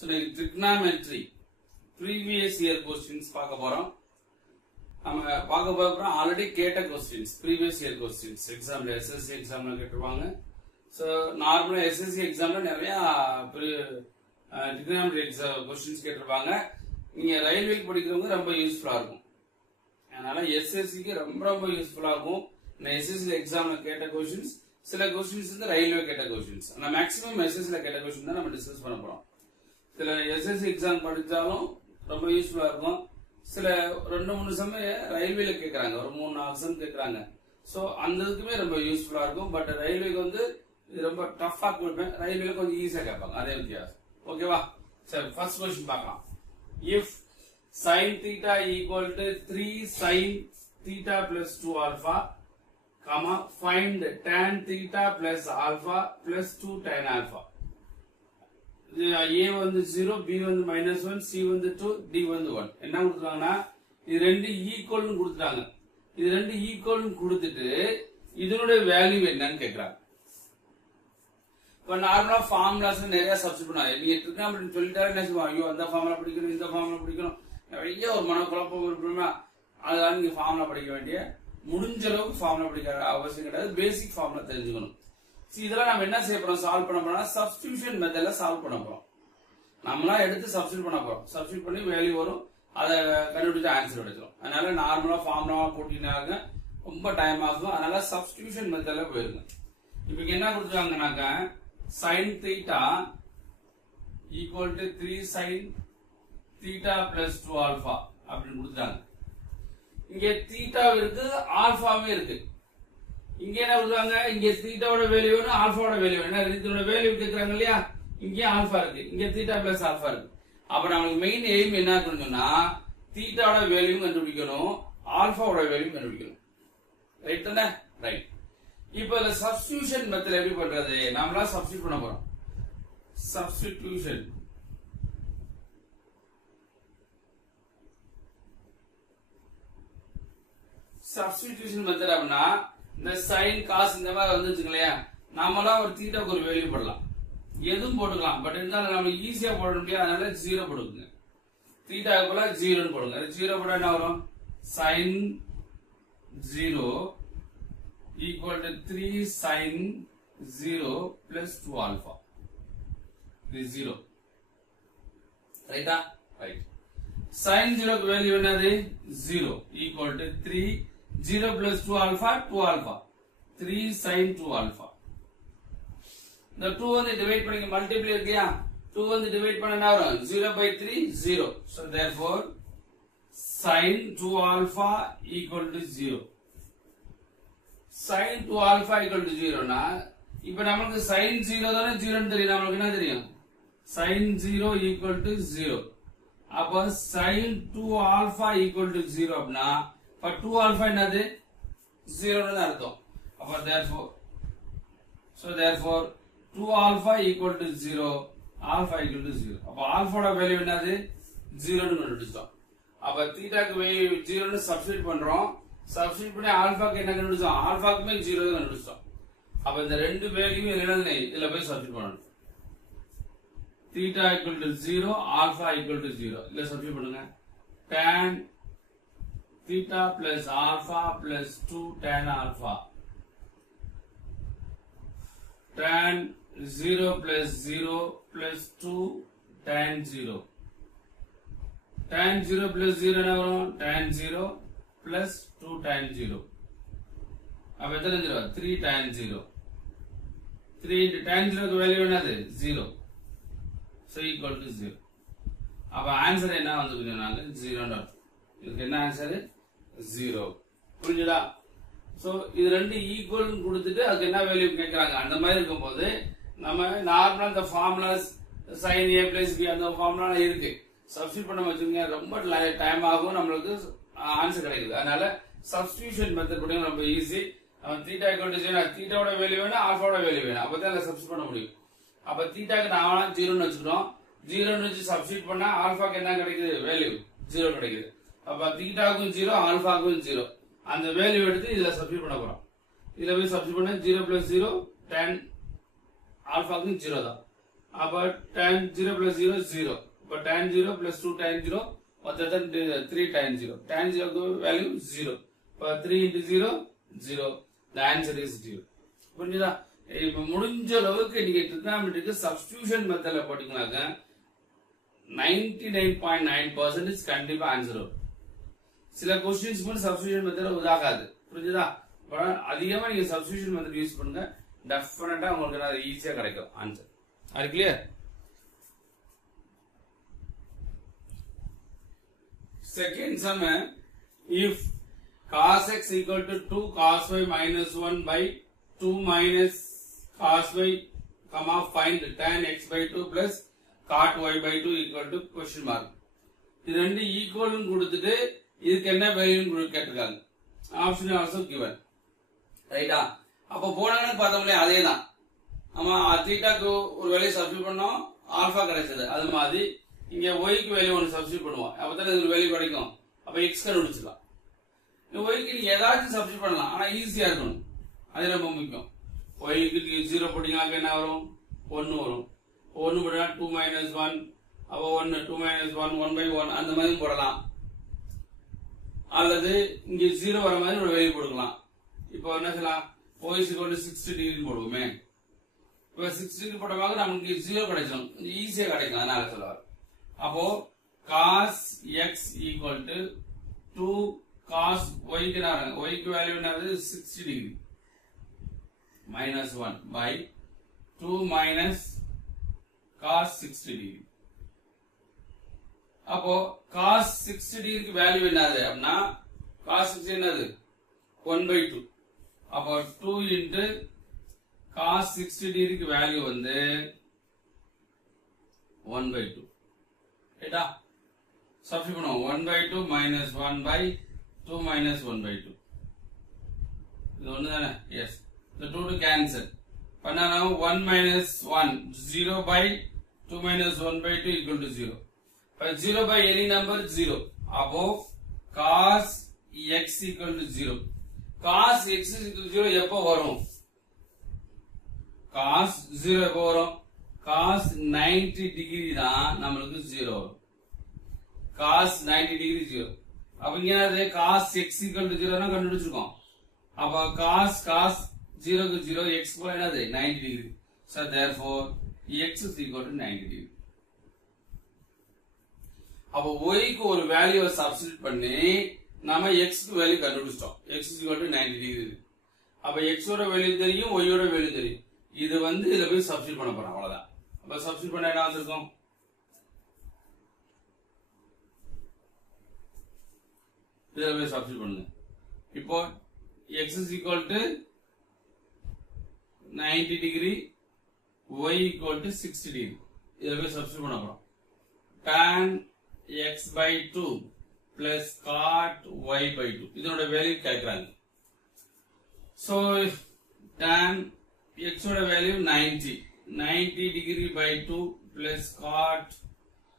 So trigonometry previous year questions பார்க்க போறோம். நம்ம பார்க்க போறோம் ஆல்ரெடி கேட்ட questions previous year questions எக்ஸாம்ல SSC எக்ஸாம்ல கேட்டுருவாங்க. So நார்மலா SSC எக்ஸாம்ல நிறைய trigonometry questions கேட்டிருப்பாங்க. நீங்க ரயில்வேக்கு படிக்கிறவங்க ரொம்ப யூஸ்ஃபுல்லா இருக்கும். அதனால SSCக்கு ரொம்ப யூஸ்ஃபுல்லா இருக்கும். நான் SSC எக்ஸாம்ல கேட்ட questions சில questions வந்து ரயில்வே கேட்ட questions. ஆனா மேக்ஸிமம் SSC ல கேட்ட questions தான் நம்ம டிஸ்கஸ் பண்ண போறோம். சில SSC எக்ஸாம் படிச்சாலும் ரொம்ப யூஸ்ஃபுல்லா இருக்கும். சில 2-3 சமயம் ரயில்வேல கேக்குறாங்க, ஒரு 3-4 சம் கேக்குறாங்க. சோ அந்த இதுக்குமே ரொம்ப யூஸ்ஃபுல்லா இருக்கும். பட் ரயில்வேக்கு வந்து இது ரொம்ப டஃப்பா கொடுப்பேன், ரயில்வேல கொஞ்சம் ஈஸியா கேட்பாங்க, அதே வித்தியாசம். ஓகேவா? சரி, ஃபர்ஸ்ட் क्वेश्चन பார்க்கலாம். If sin theta equal to 3 sin theta plus 2 alpha, comma find tan theta plus alpha plus 2 tan alpha. A வந்து 0, B வந்து -1, C வந்து 2, D வந்து 1. என்ன கொடுத்துட்டாங்கன்னா இது ரெண்டு ஈக்குவல்னு கொடுத்துட்டாங்க. இது ரெண்டு ஈக்குவல்னு கொடுத்துட்டு இதனுடைய வேல்யூ என்னன்னு கேக்குறாங்க. இப்ப நார்மலா ஃபார்முலாஸ் நிறைய சப்ஸ்டிட்யூட் பண்ணாங்க. நீங்க ட்ரிகோனமெட்ரி சொல்லிட்டாலே என்ன சொல்லுவாங்க, ஐயோ அந்த ஃபார்முலா படிக்கணும், இந்த ஃபார்முலா படிக்கணும், நிறைய ஒரு மனக்குழப்பம் இருக்குன்னா அதனால நீங்க ஃபார்முலா படிக்க வேண்டிய முடிஞ்ச அளவுக்கு ஃபார்முலா படிக்க அவசியம் கிடையாது. பேசிக் ஃபார்முலா தெரிஞ்சுக்கணும். இதெல்லாம் நம்ம என்ன செய்ய போறோம், சால்வ் பண்ண போறோம், சப்ஸ்டிடியூஷன் மெத்தட்ல சால்வ் பண்ண போறோம். நம்மளா எடுத்து சப்ஸ்டிட்யூட் பண்ண போறோம். சப்ஸ்டிட்யூட் பண்ணி வேல்யூ வரும், அதை கண்டுபிடிச்சு ஆன்சர் எடுத்துரும். அதனால நார்மலா ஃபார்முலா போட்டினாங்க ரொம்ப டைம் ஆகும். அதனால சப்ஸ்டிடியூஷன் மெத்தட்ல போயிருங்க. இப்ப என்ன கொடுத்துருக்காங்கனாக்க sin theta equal to 3 sin theta plus 2 alpha அப்படின்னு கொடுத்துட்டாங்க. இங்க தீட்டா இருக்கு, ஆல்பாவே இருக்கு. இங்க என்ன கொடுத்தாங்க, இங்க தீட்டாவோட வேல்யூ வேணும், ஆல்பாவோட வேல்யூ வேணும். இதோட வேல்யூ கேக்குறாங்க இல்லையா, இங்கே ஆல்பா இருக்கு, இங்க தீட்டா பிளஸ் ஆல்பா இருக்கு. அப்ப நமக்கு மெயின் எய்ம் என்ன இருக்கணும்னா தீட்டாவோட வேல்யூ கண்டுபிடிக்கணும், ஆல்பாவோட வேல்யூ கண்டுபிடிக்கணும். ரைட் தானே? ரைட். இப்ப இந்த சப்ஸ்டிடியூஷன் மெத்தட் எப்படி பண்றது, நம்மளா சப்ஸ்டிட்யூட் பண்ண போறோம். சப்ஸ்டிடியூஷன் சப்ஸ்டிடியூஷன் மெத்தட் அப்படின்னா இந்த சைன் காஸ் இந்த மாதிரி வந்துச்சுங்களேன், நாமளா ஒரு தீட்டாக்கு ஒரு வேல்யூ போடலாம், எதுவும் போட்டுக்கலாம். பட் இருந்தாலும் நம்ம ஈஸியா போட முடியாது, அதனால 0 போடுங்க. தீட்டாக்கு போல 0 போடுங்க. 0 போட என்ன வரும், sin 0 equal to 3 sin 0 plus 2 alpha. This 0. ரைட்டா? ரைட். sin 0 க்கு வேல்யூ என்னது, 0 equal to 3 0 plus 2 alpha 2 alpha 3 sin 2 alpha. இந்த 2 வந்து டிவைட் பண்ணி மல்டிப்ளை இருக்கியா, 2 வந்து டிவைட் பண்ண என்ன வரும், 0/3 0. So therefore sin 2 alpha equal to 0. sin 2 alpha equal to 0 னா இப்போ நமக்கு sin 0 தானே 0 ன்னு தெரியும். நமக்கு என்ன தெரியும், sin 0 equal to 0. அப்ப sin 2 alpha equal to 0 அப்படினா இப்ப 2 alpha என்னது, 0 ன்னு அர்த்தம். அப்ப therefore 2 alpha equal to 0, alpha equal to 0. அப்ப ஆல்பாவோட வேல்யூ என்னது, 0 ன்னு கண்டுபிடிச்சோம். அப்ப தீட்டாக்கு வேல்யூ 0 ன்னு சப்ஸ்டிட்யூட் பண்றோம். சப்ஸ்டிட்யூட் பண்ணி ஆல்பாக்கு என்ன கண்டுபிடிச்சோம், ஆல்பாக்குமே 0 தான் கண்டுபிடிச்சோம். அப்ப இந்த ரெண்டு வேல்யூ என்னது இதுல போய் சப்ஸ்டிட்யூட் பண்ணணும். theta equal to 0, alpha equal to 0. இத சப்ஸ்டிட்யூட் பண்ணுங்க. tan theta plus alpha plus 2 tan alpha. tan 0 plus 0 plus 2 tan 0. tan 0 plus 0 என்ன வரும், tan 0 plus 2 tan 0. அப்ப எத்தனை 0, 3 tan 0. 3 tan 0 க்கு வேல்யூ என்னது, 0. So equal to 0. அப்ப ஆன்சர் என்ன வந்து நாங்க 0. இதுக்கு என்ன ஆன்சர், 0. புரிஞ்சுதா? சோ இது ரெண்டு ஈக்குவல் கொடுத்துட்டு அதுக்கு என்ன வேல்யூ கேக்குறாங்க. அந்த மாதிரி இருக்கும்போது நம்ம நார்மலா இந்த formulas sin a plus b அந்த ஃபார்முலா இருக்கு, சப்ஸ்டிட்யூட் பண்ண வச்சுங்க ரொம்ப டைம் ஆகும், நம்மளுக்கு ஆன்சர் கிடைக்குது. அதனால சப்ஸ்டிடியூஷன் மெத்தட் படி ரொம்ப ஈஸி. தீட்டா ஈக்குவல் டு 0, தீட்டாவோட வேல்யூ வேணும், ஆல்பாவோட வேல்யூ வேணும், அப்பதான் அதை சப்ஸ்டிட்யூட் பண்ண முடியும். அப்ப தீட்டாக்கு நாம 0 ன்னு வச்சுக்கிறோம். 0 ன்னு வச்சு சப்ஸ்டிட்யூட் பண்ணா ஆல்பாக்கு என்ன கிடைக்குது, வேல்யூ 0 கிடைக்குது. அப்ப தீட்டாக்கும் 0, ஆல்பாக்கும் 0. அந்த வேல்யூ எடுத்து இதுல சப்ஸ்டிட்யூட் பண்ண போறோம். இதுல போய் சப்ஸ்டிட்யூட் பண்ணா 0 plus 0 tan ஆல்பாக்கும் 0 தான். அப்ப tan 0 plus 0 0. அப்ப tan 0 plus 2 tan 0 மொத்தம் 3 tan 0. Tan 0 value 0. அப்ப 3 into 0 0. The answer is 0. புரிஞ்சுதா? இப்ப முடிஞ்ச அளவுக்கு நீங்க trigonometry substitution மெத்தட்ல போட்டீங்கனாக்க 99.9% கண்டிப்பா ஆன்சர் வரும். சில क्वेश्चंस மட்டும் substitution மெத்தட் உதாகாது. புரிஞ்சுதா? அதிகமா நீங்க substitution மெத்தட் யூஸ் பண்ணுங்க, டெஃபினட்டா உங்களுக்கு அது ஈஸியா கிடைக்கும் answer. Are you clear? Second sum, if cos x equal to 2 cos y minus 1 by 2 minus cos y, comma find tan x by 2 plus cot y by 2 equal to question mark. இது ரெண்டு equal கொடுத்துட்டு இதுக்கு என்ன value கேட்டிருக்காங்க. Option also given. ரைட்டா? அப்ப போனான்னு பார்த்தோம்ல அதேதான். நம்ம தீட்டாக்கு ஒரு வேல்யூ சப்ஸ்டிட்யூட் பண்ணோம், ஆல்பா கிடைச்சது. அது மாதிரி இங்க ஒய்க்கு வேல்யூ ஒன்று சப்ஸ்டிட்யூட் பண்ணுவோம், அப்பதான் இது ஒரு வேல்யூ கிடைக்கும். அப்ப எக்ஸ் கண்டுபிடிச்சிடலாம். ஒய்க்கு நீங்க ஏதாச்சும் சப்ஸ்டிட்யூட் பண்ணலாம், ஆனா ஈஸியா இருக்கணும், அது ரொம்ப முக்கியம். ஒய்க்கு 0 போட்டீங்கன்னா என்ன வரும்? 1 வரும். 1 போட்டா 2 minus 1, அப்ப 1 2 minus 1 1 by 1 அந்த மாதிரி போடலாம். அல்லது இங்க 0 வர மாதிரி ஒரு வேல்யூ போடுக்கலாம். இப்போ என்ன சொல்லலாம்? y is equal to 60 degree போடுவோமே. இப்போ 60 டிகிரி போட்டமாக நமக்கு 0 கிடைச்சிடும், ஈஸியா கிடைக்கும். அதனால சொல்லுவார். அப்போ cos x equal to 2 cos y க்கு y க்கு வேல்யூ என்னது? 60 degree minus 1 by 2 minus cos 60 degree. அப்போ cos 60 டிகிரிக்கு வேல்யூ என்னது அப்படின்னா cos 60 என்னது? 1 by 2. அப்போ 2 into cos 60 டிகிரிக்கு வேல்யூ வந்து 1 by 2. ரைட்டா? சப்ஸ்டிட்யூட் பண்ணுவோம். 1 by 2 minus 1 by 2 minus 1 by 2. இது ஒண்ணு தானே? எஸ். இந்த 2 to cancel பண்ணா 1 minus 1 0 by 2 minus 1 by 2 equal to 0. 0 by any number 0. அப்போ cos x equal to 0. cos x equal to 0 எப்போ வரும்? cos 0 எப்போ வரும்? cos 90 டிகிரி தான் நம்மளுக்கு 0 வரும். cos 90 degree 0. அப்ப இங்க என்னது? cos x equal to 0 னா கண்டுபிடிச்சிருக்கோம். அப்ப cos 0 க்கு 0 x போல என்னது? 90 degree. So therefore x is equal to 90 degree. அப்ப y க்கு ஒரு வேல்யூ சப்ஸ்டிட்யூட் பண்ணி நாம x க்கு வேல்யூ கண்டுபிடிச்சிட்டோம். x is equal to 90 degree. அப்ப x ஓட வேல்யூ தெரியும், y ஓட வேல்யூ தெரியும். இது வந்து இதுல போய் சப்ஸ்டிட்யூட் பண்ண போறோம், அவ்வளவுதான். அப்ப சப்ஸ்டிட்யூட் பண்ண என்ன வந்திருக்கும்? இதுல போய் சப்ஸ்டிட்யூட் பண்ணுங்க. இப்போ x is equal to 90 degree, y equal to 60 degree. இதுல போய் சப்ஸ்டிட்யூட் பண்ண போறோம். tan x by 2 plus cot y by 2 இதோட வேல்யூ கேட்கறாங்க. So tan x ஓட value 90 degree by 2 plus cot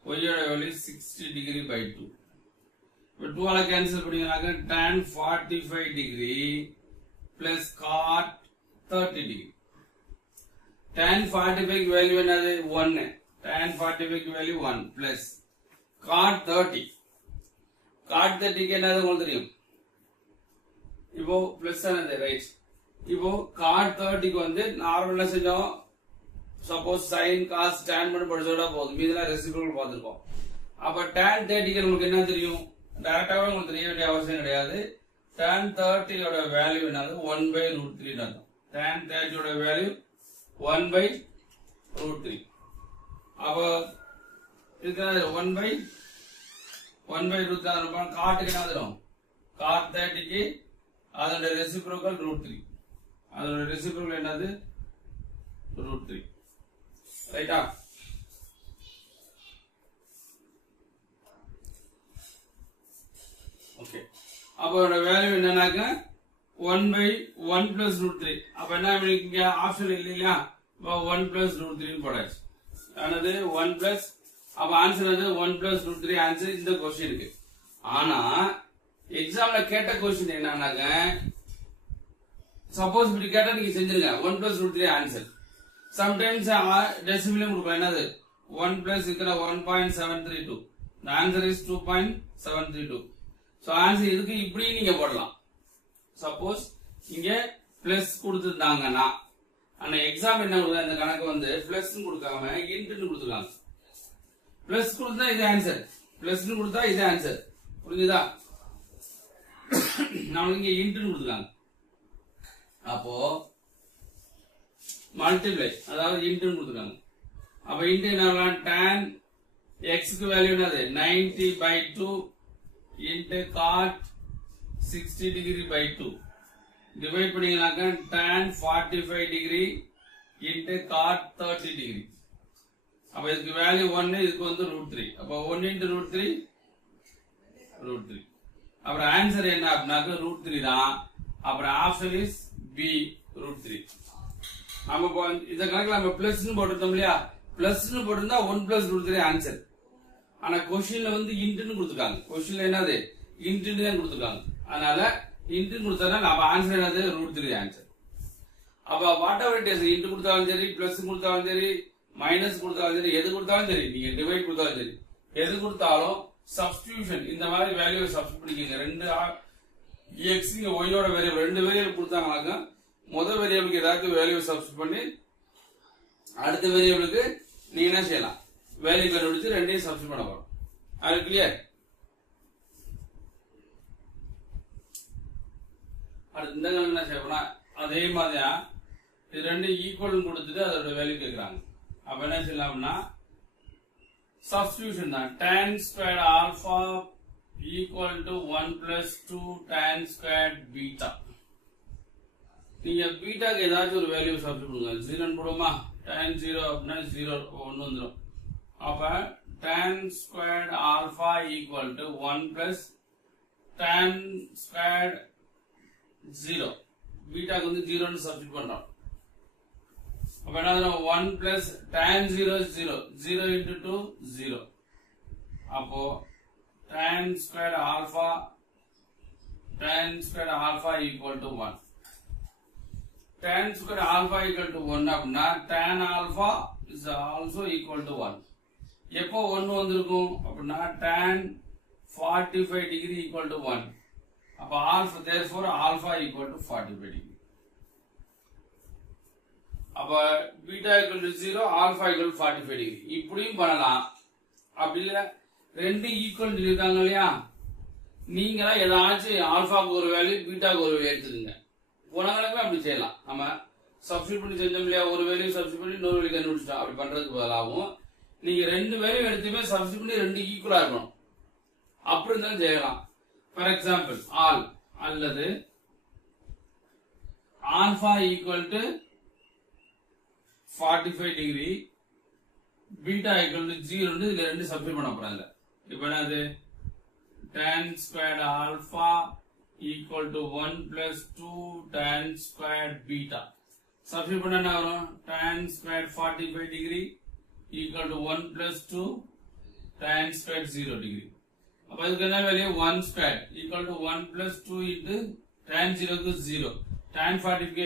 y ஓட வேல்யூ 60 டிகிரி by 2. இப்போ 2 ஆல கேன்சல் பண்ணீங்கனாக்க tan 45 degree plus cot 30 degree. tan 45 க்கு வேல்யூ என்னது? 1. tan 45 க்கு வேல்யூ 1 plus cot 30. cot 30 க்கு என்னது உங்களுக்கு தெரியும்? இப்போ பிளஸ் ஆனது, ரைட்? இப்போ cot 30 க்கு வந்து நார்மலா செஞ்சோம். சப்போஸ் sin cos tan மட்டும் படிச்சோட போதும், மீதெல்லாம் ரெசிப்ரோக்கல் பார்த்திருக்கோம். அப்ப tan 30 க்கு நமக்கு என்ன தெரியும்? டைரக்டாவே உங்களுக்கு தெரிய வேண்டிய அவசியம் கிடையாது. tan 30 ஓட வேல்யூ என்னது? 1 by √3 ன்னு அர்த்தம். tan 30 ஓட வேல்யூ 1 by √3. அப்ப இதுக்கு 1 by √3 காட்டுக்கு என்ன வரும்? cot 30 க்கு அதோட ரெசிப்ரோக்கல் √3. அதோட ரெசிப்ரோக்கல் என்னது? √3. ரைட்டா? ஓகே. அப்ப அதோட வேல்யூ என்னன்னாக்க 1 by 1 plus √3. அப்ப என்ன இங்க ஆப்ஷன் இல்லையா? 1 plus √3 போடாச்சு. ஆனது 1 plus. அப்ப ஆன்சர் வந்து 1 plus √3 ஆன்சர் இந்த क्वेश्चनக்கு. ஆனா எக்ஸாம்ல கேட்ட क्वेश्चन என்னன்னாக்க சப்போஸ் இப்படி கேட்டா நீங்க செஞ்சிருங்க 1 plus √3 ஆன்சர். சம்டைம்ஸ் டெசிமலும் கொடுக்கலாம். என்னது 1 பிளஸ் இருக்கிற 1.732. The answer is 2.732. So answer இதுக்கு இப்படி நீங்க போடலாம். சப்போஸ் இங்க பிளஸ் கொடுத்துட்டாங்கன்னா ஆனா எக்ஸாம் என்ன கொடுத்தா இந்த கணக்கு வந்து பிளஸ் கொடுக்காம இன்ட்னு கொடுத்துருக்காங்க. பிளஸ் கொடுத்தா இது ஆன்சர், பிளஸ் கொடுத்தா இது ஆன்சர். புரிஞ்சுதா? நம்மளுக்கு இங்க இன்ட்னு கொடுத்துருக்காங்க. அப்போ மல்டிப்ளை, அதாவது இன்ட்னு கொடுத்துருக்காங்க. அப்ப இன்ட் என்ன tan x க்கு வேல்யூ என்னது 90/2 into cot 60 degree by 2 divide பண்ணீங்கன்னாக்க tan 45 degree into cot 30 degree. அப்ப இதுக்கு வேல்யூ 1, இதுக்கு வந்து √3. அப்ப 1 into √3 √3. அப்புறம் ஆன்சர் என்ன அப்படின்னாக்க √3 தான். அப்புறம் ஆப்ஷன் இஸ் பி √3. நம்ம இந்த கணக்குல நம்ம பிளஸ் போட்டுட்டோம் இல்லையா? பிளஸ் போட்டிருந்தா 1 + √3 ஆன்சர். ஆனா கொஸ்டின்ல வந்து இன்ட்னு கொடுத்துருக்காங்க. கொஸ்டின்ல என்னது இன்ட்னு தான் கொடுத்துருக்காங்க. அதனால இன்ட்னு கொடுத்தா நம்ம ஆன்சர் என்னது √3 ஆன்சர். அப்ப what ever it is, int கொடுத்தாலும் சரி, பிளஸ் கொடுத்தாலும் சரி, மைனஸ் கொடுத்தாலும் சரி, எது கொடுத்தாலும் சரி, நீங்க டிவைட் கொடுத்தாலும் சரி, எது கொடுத்தாலும் சப்ஸ்டிடியூஷன் இந்த மாதிரி வேல்யூ சப்ஸ்டிட் பண்ணிக்கங்க. ரெண்டு எக்ஸ் இங்க ஒய்யோட வேரியபிள், ரெண்டு வேரியபிள் கொடுத்தாங்கனாக்க முதல் வேரியபிளுக்கு ஏதாவது வேல்யூ சப்ஸ்டிட் பண்ணி அடுத்த வேரியபிளுக்கு நீங்க என்ன செய்யலாம், வேல்யூ கண்டுபிடிச்சு ரெண்டையும் சப்ஸ்டிட் பண்ண போறோம். அது கிளியர்? அடுத்து இந்த என்ன செய்யணும், அதே மாதிரியா இது ரெண்டு ஈக்குவல் கொடுத்துட்டு அதோட வேல்யூ கேட்கறாங்க. அப்ப என்ன செய்யலாம் அப்படின்னா சப்ஸ்டிடியூஷன் தான். tan square alpha equal to 1 + 2 tan square beta. நீங்க பீட்டாக்கு ஏதாச்சும் ஒரு வேல்யூ சப்ஸ்டிட் பண்ணுங்க. 0 போடுமா, tan 0 அப்படின்னா 0 1 வந்துடும். அப்ப tan square alpha equal to 1 + tan square 0. பீட்டாக்கு வந்து 0 சப்ஸ்டிட் பண்றோம். அப்ப என்ன 1 + tan 0 0 0 into 2 0. அப்போ tan square alpha equal to 1. tan square alpha equal to 1 அப்படின்னா tan alpha is also equal to 1. எப்போ 1 வந்திருக்கும் அப்படின்னா tan 45 degree equal to 1. அப்ப alpha, therefore alpha equal to 45 degree. அப்ப beta equal to 0, alpha equal to 45 degree. இப்படியும் பண்ணலாம். அப்படி இல்ல ரெண்டு ஈக்குவல் இருக்காங்க இல்லையா, நீங்களா ஏதாச்சும் ஆல்பாக்கு ஒரு வேல்யூ பீட்டாக்கு ஒரு வேல்யூ எடுத்துக்கங்க. போனவங்களுமே அப்படி செய்யலாம். நம்ம சப்ஸ்டிட் பண்ணி செஞ்சோம் இல்லையா, ஒரு வேல்யூ சப்ஸ்டிட் பண்ணி இன்னொரு வேல்யூ கண்டுபிடிச்சோம். அப்படி பண்றதுக்கு பதிலாகவும் நீங்க ரெண்டு வேல்யூ எடுத்துமே சப்ஸ்டிட் பண்ணி ரெண்டு ஈக்குவலா இருக்கணும். அப்படி இருந்தாலும் செய்யலாம். ஃபார் எக்ஸாம்பிள் ஆல் அல்லது alpha equal to 45 degree, beta equal to 0 இதுல ரெண்டு சப்ஸ்டிட் பண்ண போறாங்க. இப்ப என்னது tan square alpha equal to 1 + 2 tan squared beta. Substitute பண்ணா என்ன வரும், tan squared 45 degree equal to 1 + 2 tan squared 0 degree. அப்ப இதுக்கு என்ன value 1 squared equal to 1 + 2 into tan 0 க்கு 0, tan 45 க்கு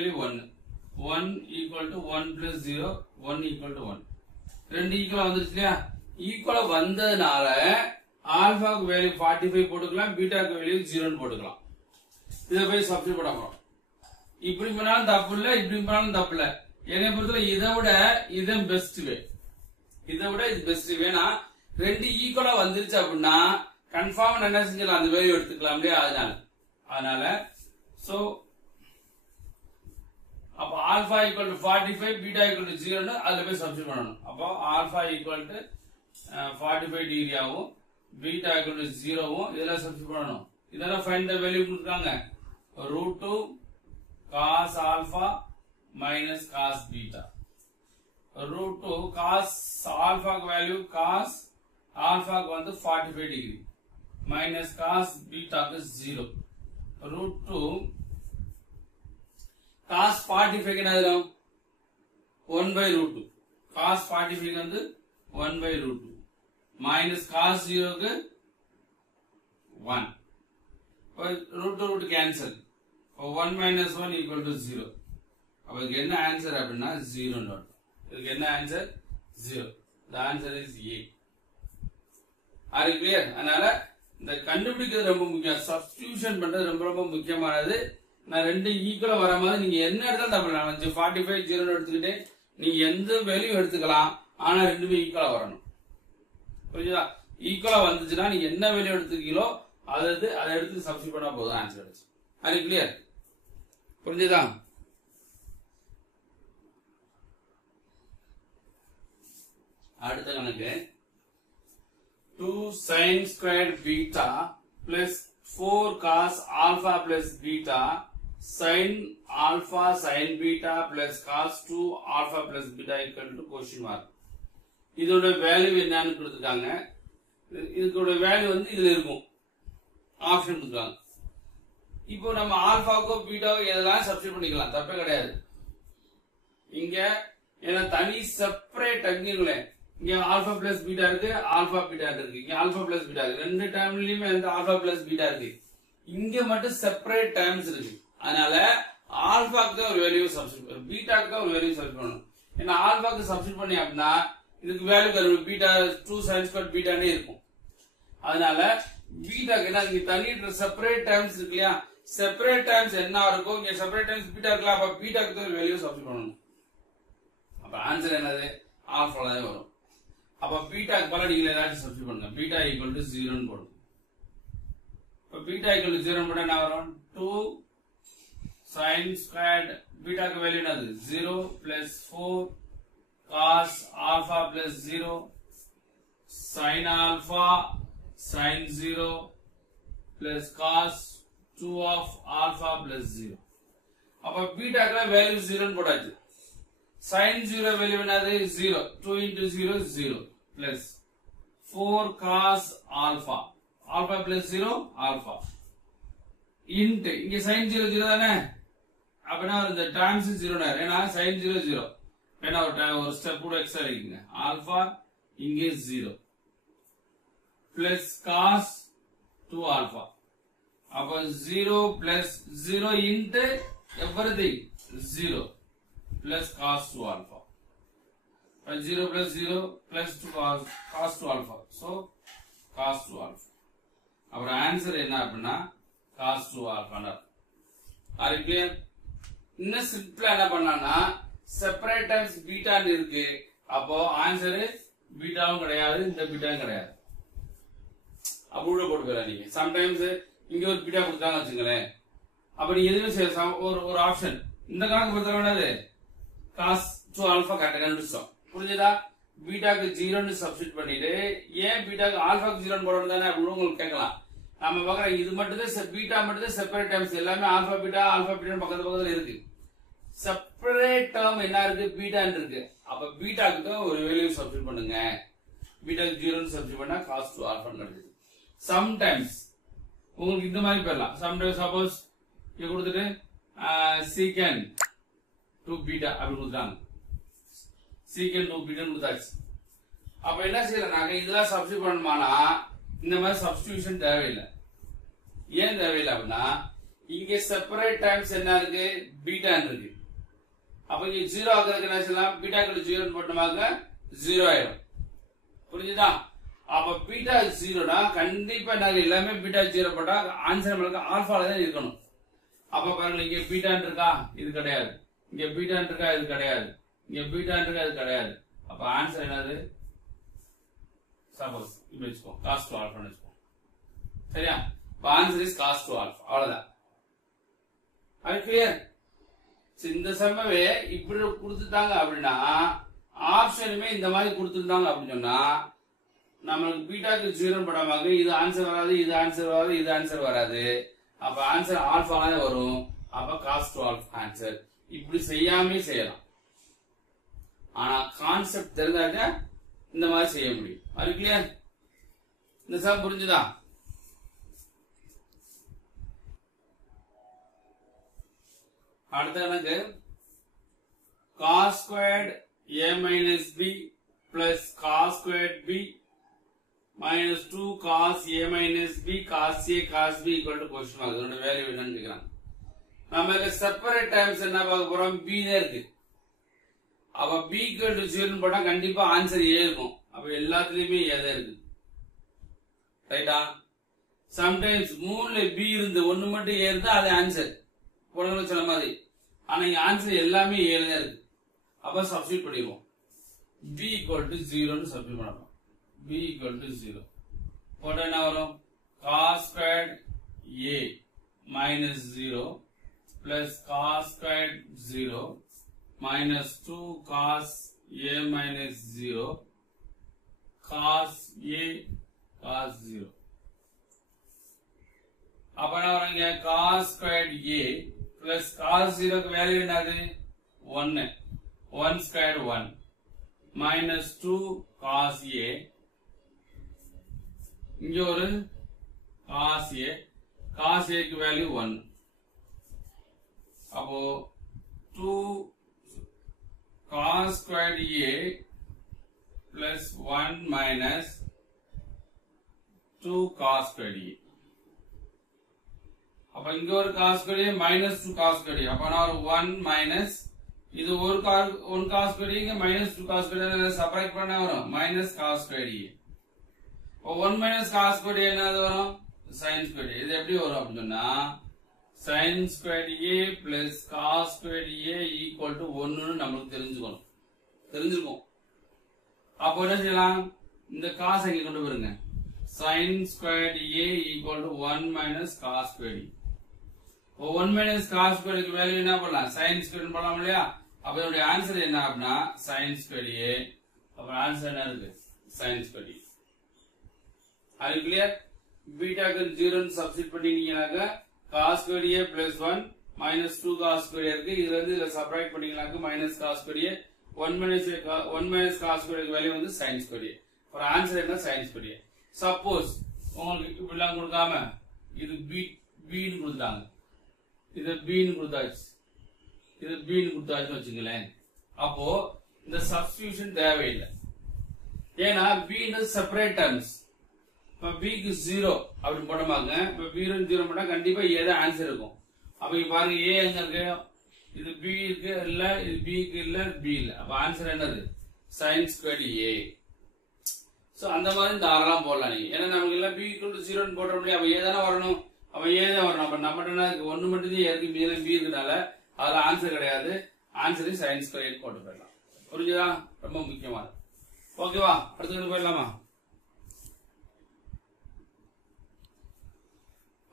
1 equal to 1 + 0, 1 equal to 1. ரெண்டு ஈக்குவலா வந்துருச்சு இல்லையா? ஈக்குவலா வந்ததுனால ஆல்பாக்கு வேல்யூ 45 போட்டுக்கலாம், பீட்டாக்கு வேல்யூ 0 போட்டுக்கலாம். இதை போய் சப்ஸ்டிட் பண்ண போறோம். இப்படி பண்ணாலும் தப்பு இல்ல, இப்படி பண்ணாலும் தப்பு இல்ல. என்னை பொறுத்தவரை இதை விட இது பெஸ்ட் வே. இதை விட இது பெஸ்ட் வேனா ரெண்டு ஈக்குவலா வந்துருச்சு அப்படின்னா கன்ஃபார்ம் என்ன செஞ்சலாம், அந்த வேல்யூ எடுத்துக்கலாம் இல்லையா? அதனால சோ அப்ப alpha equal to 45, beta equal to 0 அதுல போய் சப்ஸ்டிட் பண்ணணும். அப்போ ஆல்பா equal to 45 டிகிரியாவும் பீட்டா equal to 0வும் இதெல்லாம் சப்ஸ்டிட் பண்ணணும். இதெல்லாம் ஃபைண்ட் த வேல்யூ கொடுத்தாங்க. √2 cos alpha minus cos beta. √2 cos alpha value cos alpha வந்து 45 degree minus cos beta 0. √2 cos 45 என்ன ஆகும், 1/√2. cos 45 வந்து 1/√2 minus cos 0 க்கு 1. √2 கேன்சல். 1 - 1 equal to 0. அப்ப என்ன ஆன்சர் அப்படின்னா 0. இதுக்கு என்ன answer 0. the answer is A. are you clear? அதனால இந்த கண்டுபிடிக்கிறது ரொம்ப முக்கியம், சப்ஸ்டிடியூஷன் பண்றது ரொம்ப ரொம்ப முக்கியமானது. நான் ரெண்டு ஈக்குவலா வர மாதிரி நீங்க என்ன எடுத்தாலும் தப்பு இல்லை. 45 0 எடுத்துக்கிட்டு நீங்க எந்த வேல்யூ எடுத்துக்கலாம், ஆனா ரெண்டுமே ஈக்குவலா வரணும். புரியுதா? ஈக்குவலா வந்துச்சுன்னா நீங்க என்ன வேல்யூ எடுத்துக்கீங்களோ அதை எடுத்து சப்ஸ்டிடியூட் பண்ணா போதும், ஆன்சர் கிடைச்சு. அது கிளியர்? புரிஞ்சுதா? அடுத்த கணக்கு 2 sin squared beta plus 4 cos alpha plus beta sin alpha sin beta plus cos 2 alpha plus beta equal to question mark. இதோட வேல்யூ என்னன்னு கொடுத்துருக்காங்க. இதோட வேல்யூ வந்து இதுல இருக்கும், ஆப்ஷன் கொடுத்துருக்காங்க. இப்போ நம்ம ஆல்பாக்கோ பீட்டாவோ எதெல்லாம் சப்ஸ்டிட்யூட் பண்ணிக்கலாம், தப்பே கிடையாது. இங்க ஏன்னா தனி செப்பரேட் அங்கீங்களே, இங்க ஆல்பா பிளஸ் பீட்டா இருக்கு, ஆல்பா பீட்டா இருக்கு, இங்க ஆல்பா பிளஸ் பீட்டா இருக்கு, ரெண்டு டேர்ம்லயுமே வந்து ஆல்பா பிளஸ் பீட்டா இருக்கு. இங்க மட்டும் செப்பரேட் டேர்ம்ஸ் இருக்கு. அதனால ஆல்பாக்கு தான் ஒரு வேல்யூ சப்ஸ்டிட்யூட், பீட்டாக்கு தான் ஒரு வேல்யூ சப்ஸ்டிட்யூட் பண்ணணும். ஏன்னா ஆல்பாக்கு சப்ஸ்டிட்யூட் பண்ணி அப்படின்னா இதுக்கு வேல்யூ தரும், பீட்டா 2 sin squared பீட்டானே இருக்கும். அதனால பீட்டாக்கு என்ன இங்க தனி செப்பரேட் டேர்ம்ஸ் இருக்கு இல்லையா, செப்பரேட் டேர்ம்ஸ் என்ன இருக்கும், இங்க செப்பரேட் டேர்ம்ஸ் பீட்டா இருக்கலாம். அப்ப பீட்டாக்கு தான் ஒரு வேல்யூ சப்ஸ்டிட்யூட் பண்ணணும். அப்ப ஆன்சர் என்னது, ஆல்பா தான் வரும். அப்ப பீட்டாக்கு பல நீங்க ஏதாச்சும் சப்ஸ்டிட்யூட் பண்ணுங்க. பீட்டா ஈக்குவல் டு 0 போடுங்க. இப்ப பீட்டா ஈக்குவல் டு 0 போட்டா என்ன வரும், 2 sin squared பீட்டாக்கு வேல்யூ என்னது 0 plus 4 cos alpha plus 0 sin alpha sin 0 plus cos 2 of alpha plus 0. அப்ப பீட்டாக்கு வேல்யூ 0 போட்டாச்சு. sin 0 வேல்யூ என்னது 0, 2 into 0 0 plus 4 cos alpha, alpha plus 0 alpha int இங்க sin 0 0 தானே, அப்பனா இந்த டைம்ஸ் 0 னா ஏனா sin 0 0 ஏனா ஒரு ஸ்டெப் கூட எக்ஸ்ட்ரா இருக்குங்க. ஆல்பா இங்க 0 plus cos 2 alpha, அப்ப 0 plus 0 into everything 0 plus cos 2 alpha. 0 plus 0 plus 2 cos 2 alpha. So cos 2 alpha. our answer என்ன அப்படின்னா cos 2 alpha. are you clear? இன்னும் சிம்பிளா என்ன பண்ணலாம்னா செப்பரேட் டைம்ஸ் பீட்டா இருக்கு. அப்போ ஆன்சர் பீட்டாவும் கிடையாது, இந்த பீட்டாவும் கிடையாது. அப்ப உள்ள போட்டு போயிடலாம் நீங்க. சம்டைம்ஸ் இங்க ஒரு பீட்டா கொடுத்தாங்க வச்சுங்களேன், அப்ப நீங்க எதுவுமே ஒரு ஆப்ஷன் இந்த கணக்கு பொறுத்த வேண்டாது cos 2 alpha கரெக்டா கண்டுபிடிச்சோம். புரிஞ்சுதா? பீட்டாக்கு 0 சப்ஸ்டிட்யூட் பண்ணிட்டு ஏன் பீட்டாக்கு ஆல்பாக்கு 0 போடணும் தானே அப்படின்னு உங்களுக்கு கேட்கலாம். நம்ம பார்க்கறோம் இது மட்டும் தான் பீட்டா மட்டும் தான் செப்பரேட் டேர்ம்ஸ், எல்லாமே ஆல்பா பீட்டா பக்கத்து பக்கத்துல இருக்கு. செப்பரேட் டேர்ம் என்ன இருக்கு, பீட்டா இருக்கு. அப்ப பீட்டாக்கு தான் ஒரு வேல்யூ சப்ஸ்டிட்யூட் பண்ணுங்க. பீட்டாக்கு 0 சப்ஸ்டிட்யூட் பண்ணா cos 2 alpha கிடைக்குது. சம்டைம்ஸ் உங்களுக்கு இந்த மாதிரி போயிடலாம். சம்டைம்ஸ் சப்போஸ் இங்க கொடுத்துட்டு secant 2 beta அப்படி கொடுத்தாங்க, secant 2 beta கொடுத்தாச்சு. அப்ப என்ன செய்யலாம், இதெல்லாம் சப்ஸ்டிட்யூட் பண்ணணுமானா இந்த மாதிரி சப்ஸ்டிடியூஷன் தேவையில்லை. ஏன் தேவையில்லை அப்படின்னா இங்க செப்பரேட் டைம்ஸ் என்ன இருக்கு, பீட்டா இருக்கு. அப்ப இங்க 0 ஆகிறதுக்கு என்ன செய்யலாம், பீட்டாக்கு 0 போட்டோமாக்க 0 ஆயிடும். புரிஞ்சுதா? அப்ப பீட்டா 0னா கண்டிப்பா நாங்க எல்லாமே பீட்டா 0 போட்டா ஆன்சர் நம்மளுக்கு ஆல்பால தான் இருக்கணும். அப்ப பாருங்க இங்க பீட்டா இருக்கா, இது கிடையாது. இங்க பீட்டா இருக்கா, இது கிடையாது. இங்க பீட்டா இருக்கா, இது கிடையாது. அப்ப ஆன்சர் என்னது, சப்போஸ் இப்படி வச்சுக்கோ cos 2 alpha வச்சுக்கோ. சரியா? Answer is cos 2 alpha. அவ்வளவுதான். அது கிளியர்? இந்த சம்மவே இப்படி கொடுத்துட்டாங்க அப்படின்னா ஆப்ஷனுமே இந்த மாதிரி கொடுத்துட்டாங்க அப்படின்னு சொன்னா நம்மளுக்கு பீட்டாக்கு 0 போடாம இது ஆன்சர் வராது, இது ஆன்சர் வராது, இது ஆன்சர் வராது. அப்ப ஆன்சர் ஆல்பால வரும். அப்ப cos 2 alpha ஆன்சர். இப்படி செய்யாமே செய்யலாம். ஆனா கான்செப்ட் தெரிஞ்சாக்க இந்த மாதிரி செய்ய முடியும். அது கிளியர்? இந்த சம் புரிஞ்சுதா? அடுத்த எனக்கு cos squared a minus b plus cos squared b minus 2 cos a minus b cos a cos b equal to question mark. இதோட வேல்யூ என்னன்னு கேக்குறாங்க. நம்ம செப்பரேட் டைம்ஸ் என்ன பார்க்க போறோம், b தான் இருக்கு. அப்ப b equal to 0 போட்டா கண்டிப்பா ஆன்சர் a இருக்கும். அப்ப எல்லாத்துலயுமே a தான் இருக்கு. ரைட்டா? சம்டைம்ஸ் 3ல b இருந்து ஒன்னு மட்டும் a இருந்தா அது ஆன்சர். போடுறது சொன்ன மாதிரி. ஆனா இங்க ஆன்சர் எல்லாமே a தான் இருக்கு. அப்ப சப்ஸ்டிட்யூட் பண்ணிடுவோம். b equal to 0 னு சப்ஸ்டிட்யூட் பண்ணலாம். b equal to 0. போட்டா என்ன வரும்? cos squared a minus 0 plus cos squared 0 minus 2 cos a minus 0 cos a cos 0. அப்ப என்ன வருங்க? cos squared a plus cos 0 க்கு வேல்யூ என்னது? 1. 1 squared 1 minus 2 cos a. இங்க ஒரு cos a. cos a க்கு வேல்யூ 1. அப்போ 2 cos squared a plus 1 minus 2 cos squared a. அப்ப இங்க ஒரு cos squared a minus 2 cos squared a. அப்ப நான் ஒரு 1 minus இது ஒரு 1 cos squared a இங்க minus 2 cos squared a subtract பண்ணா வரும் minus cos squared a. அப்ப 1 minus cos squared a என்னது வரும்? sin squared a. இது எப்படி வரும் அப்படி சொன்னா sin squared a plus cos squared a equal to 1 னு நமக்கு தெரிஞ்சிருக்கும். அப்ப என்ன செய்யலாம்? இந்த cos இங்க கொண்டு வருங்க. sin squared a equal to 1 minus cos squared a. 1 minus cos squared க்கு வேல்யூ என்ன பண்ணலாம்? sin squared பண்ணலாம் இல்லையா? அப்ப இதோட ஆன்சர் என்ன அப்படின்னா sin squared a. அப்ப ஆன்சர் என்ன இருக்கு? sin squared a. அது கிளியர்? பீட்டாக்கு 0 னு substitute பண்ணீங்கனாக்க cos squared a plus 1 minus 2 cos squared a இருக்கு. இதுல இருந்து இதுல சப்ட்ராக்ட் பண்ணீங்கனாக்க minus cos squared a 1 minus cos squared க்கு வேல்யூ வந்து sin squared a. for answer என்ன? sin squared a. சப்போஸ் உங்களுக்கு இப்படிலாம் கொடுக்காம இது b னு கொடுத்தாங்க. இது b னு கொடுத்தாச்சு. இது b னு கொடுத்தாச்சுன்னு வச்சுங்களேன். அப்போ இந்த சப்ஸ்டிடியூஷன் தேவையில்லை. ஏன்னா b ன்றது செப்பரேட் டர்ம்ஸ். இப்ப b க்கு 0 அப்படி போட்டோமாங்க. இப்ப b க்கு 0 போட்டா கண்டிப்பா a தான் ஆன்சர் இருக்கும். அப்ப இங்க பாருங்க a எங்க இருக்கு? இது b இருக்கு இல்ல, இது b க்கு இல்ல, b இல்ல. அப்ப ஆன்சர் என்னது? sin squared a. சோ அந்த மாதிரி தாராளமா போடலாம் நீங்க. ஏன்னா நமக்கு எல்லாம் b equal to 0 னு போடுற முடியாது. அப்ப a தானே வரணும். அப்ப a தான் வரணும். அப்ப நம்ம என்ன ஒன்னு மட்டும் தான் இருக்கு, மீதி b இருக்கனால அதுல ஆன்சர் கிடையாது. ஆன்சர் sin squared போட்டு போயிடலாம். புரிஞ்சுதா? ரொம்ப முக்கியமானது. ஓகேவா? அடுத்து போயிடலாமா?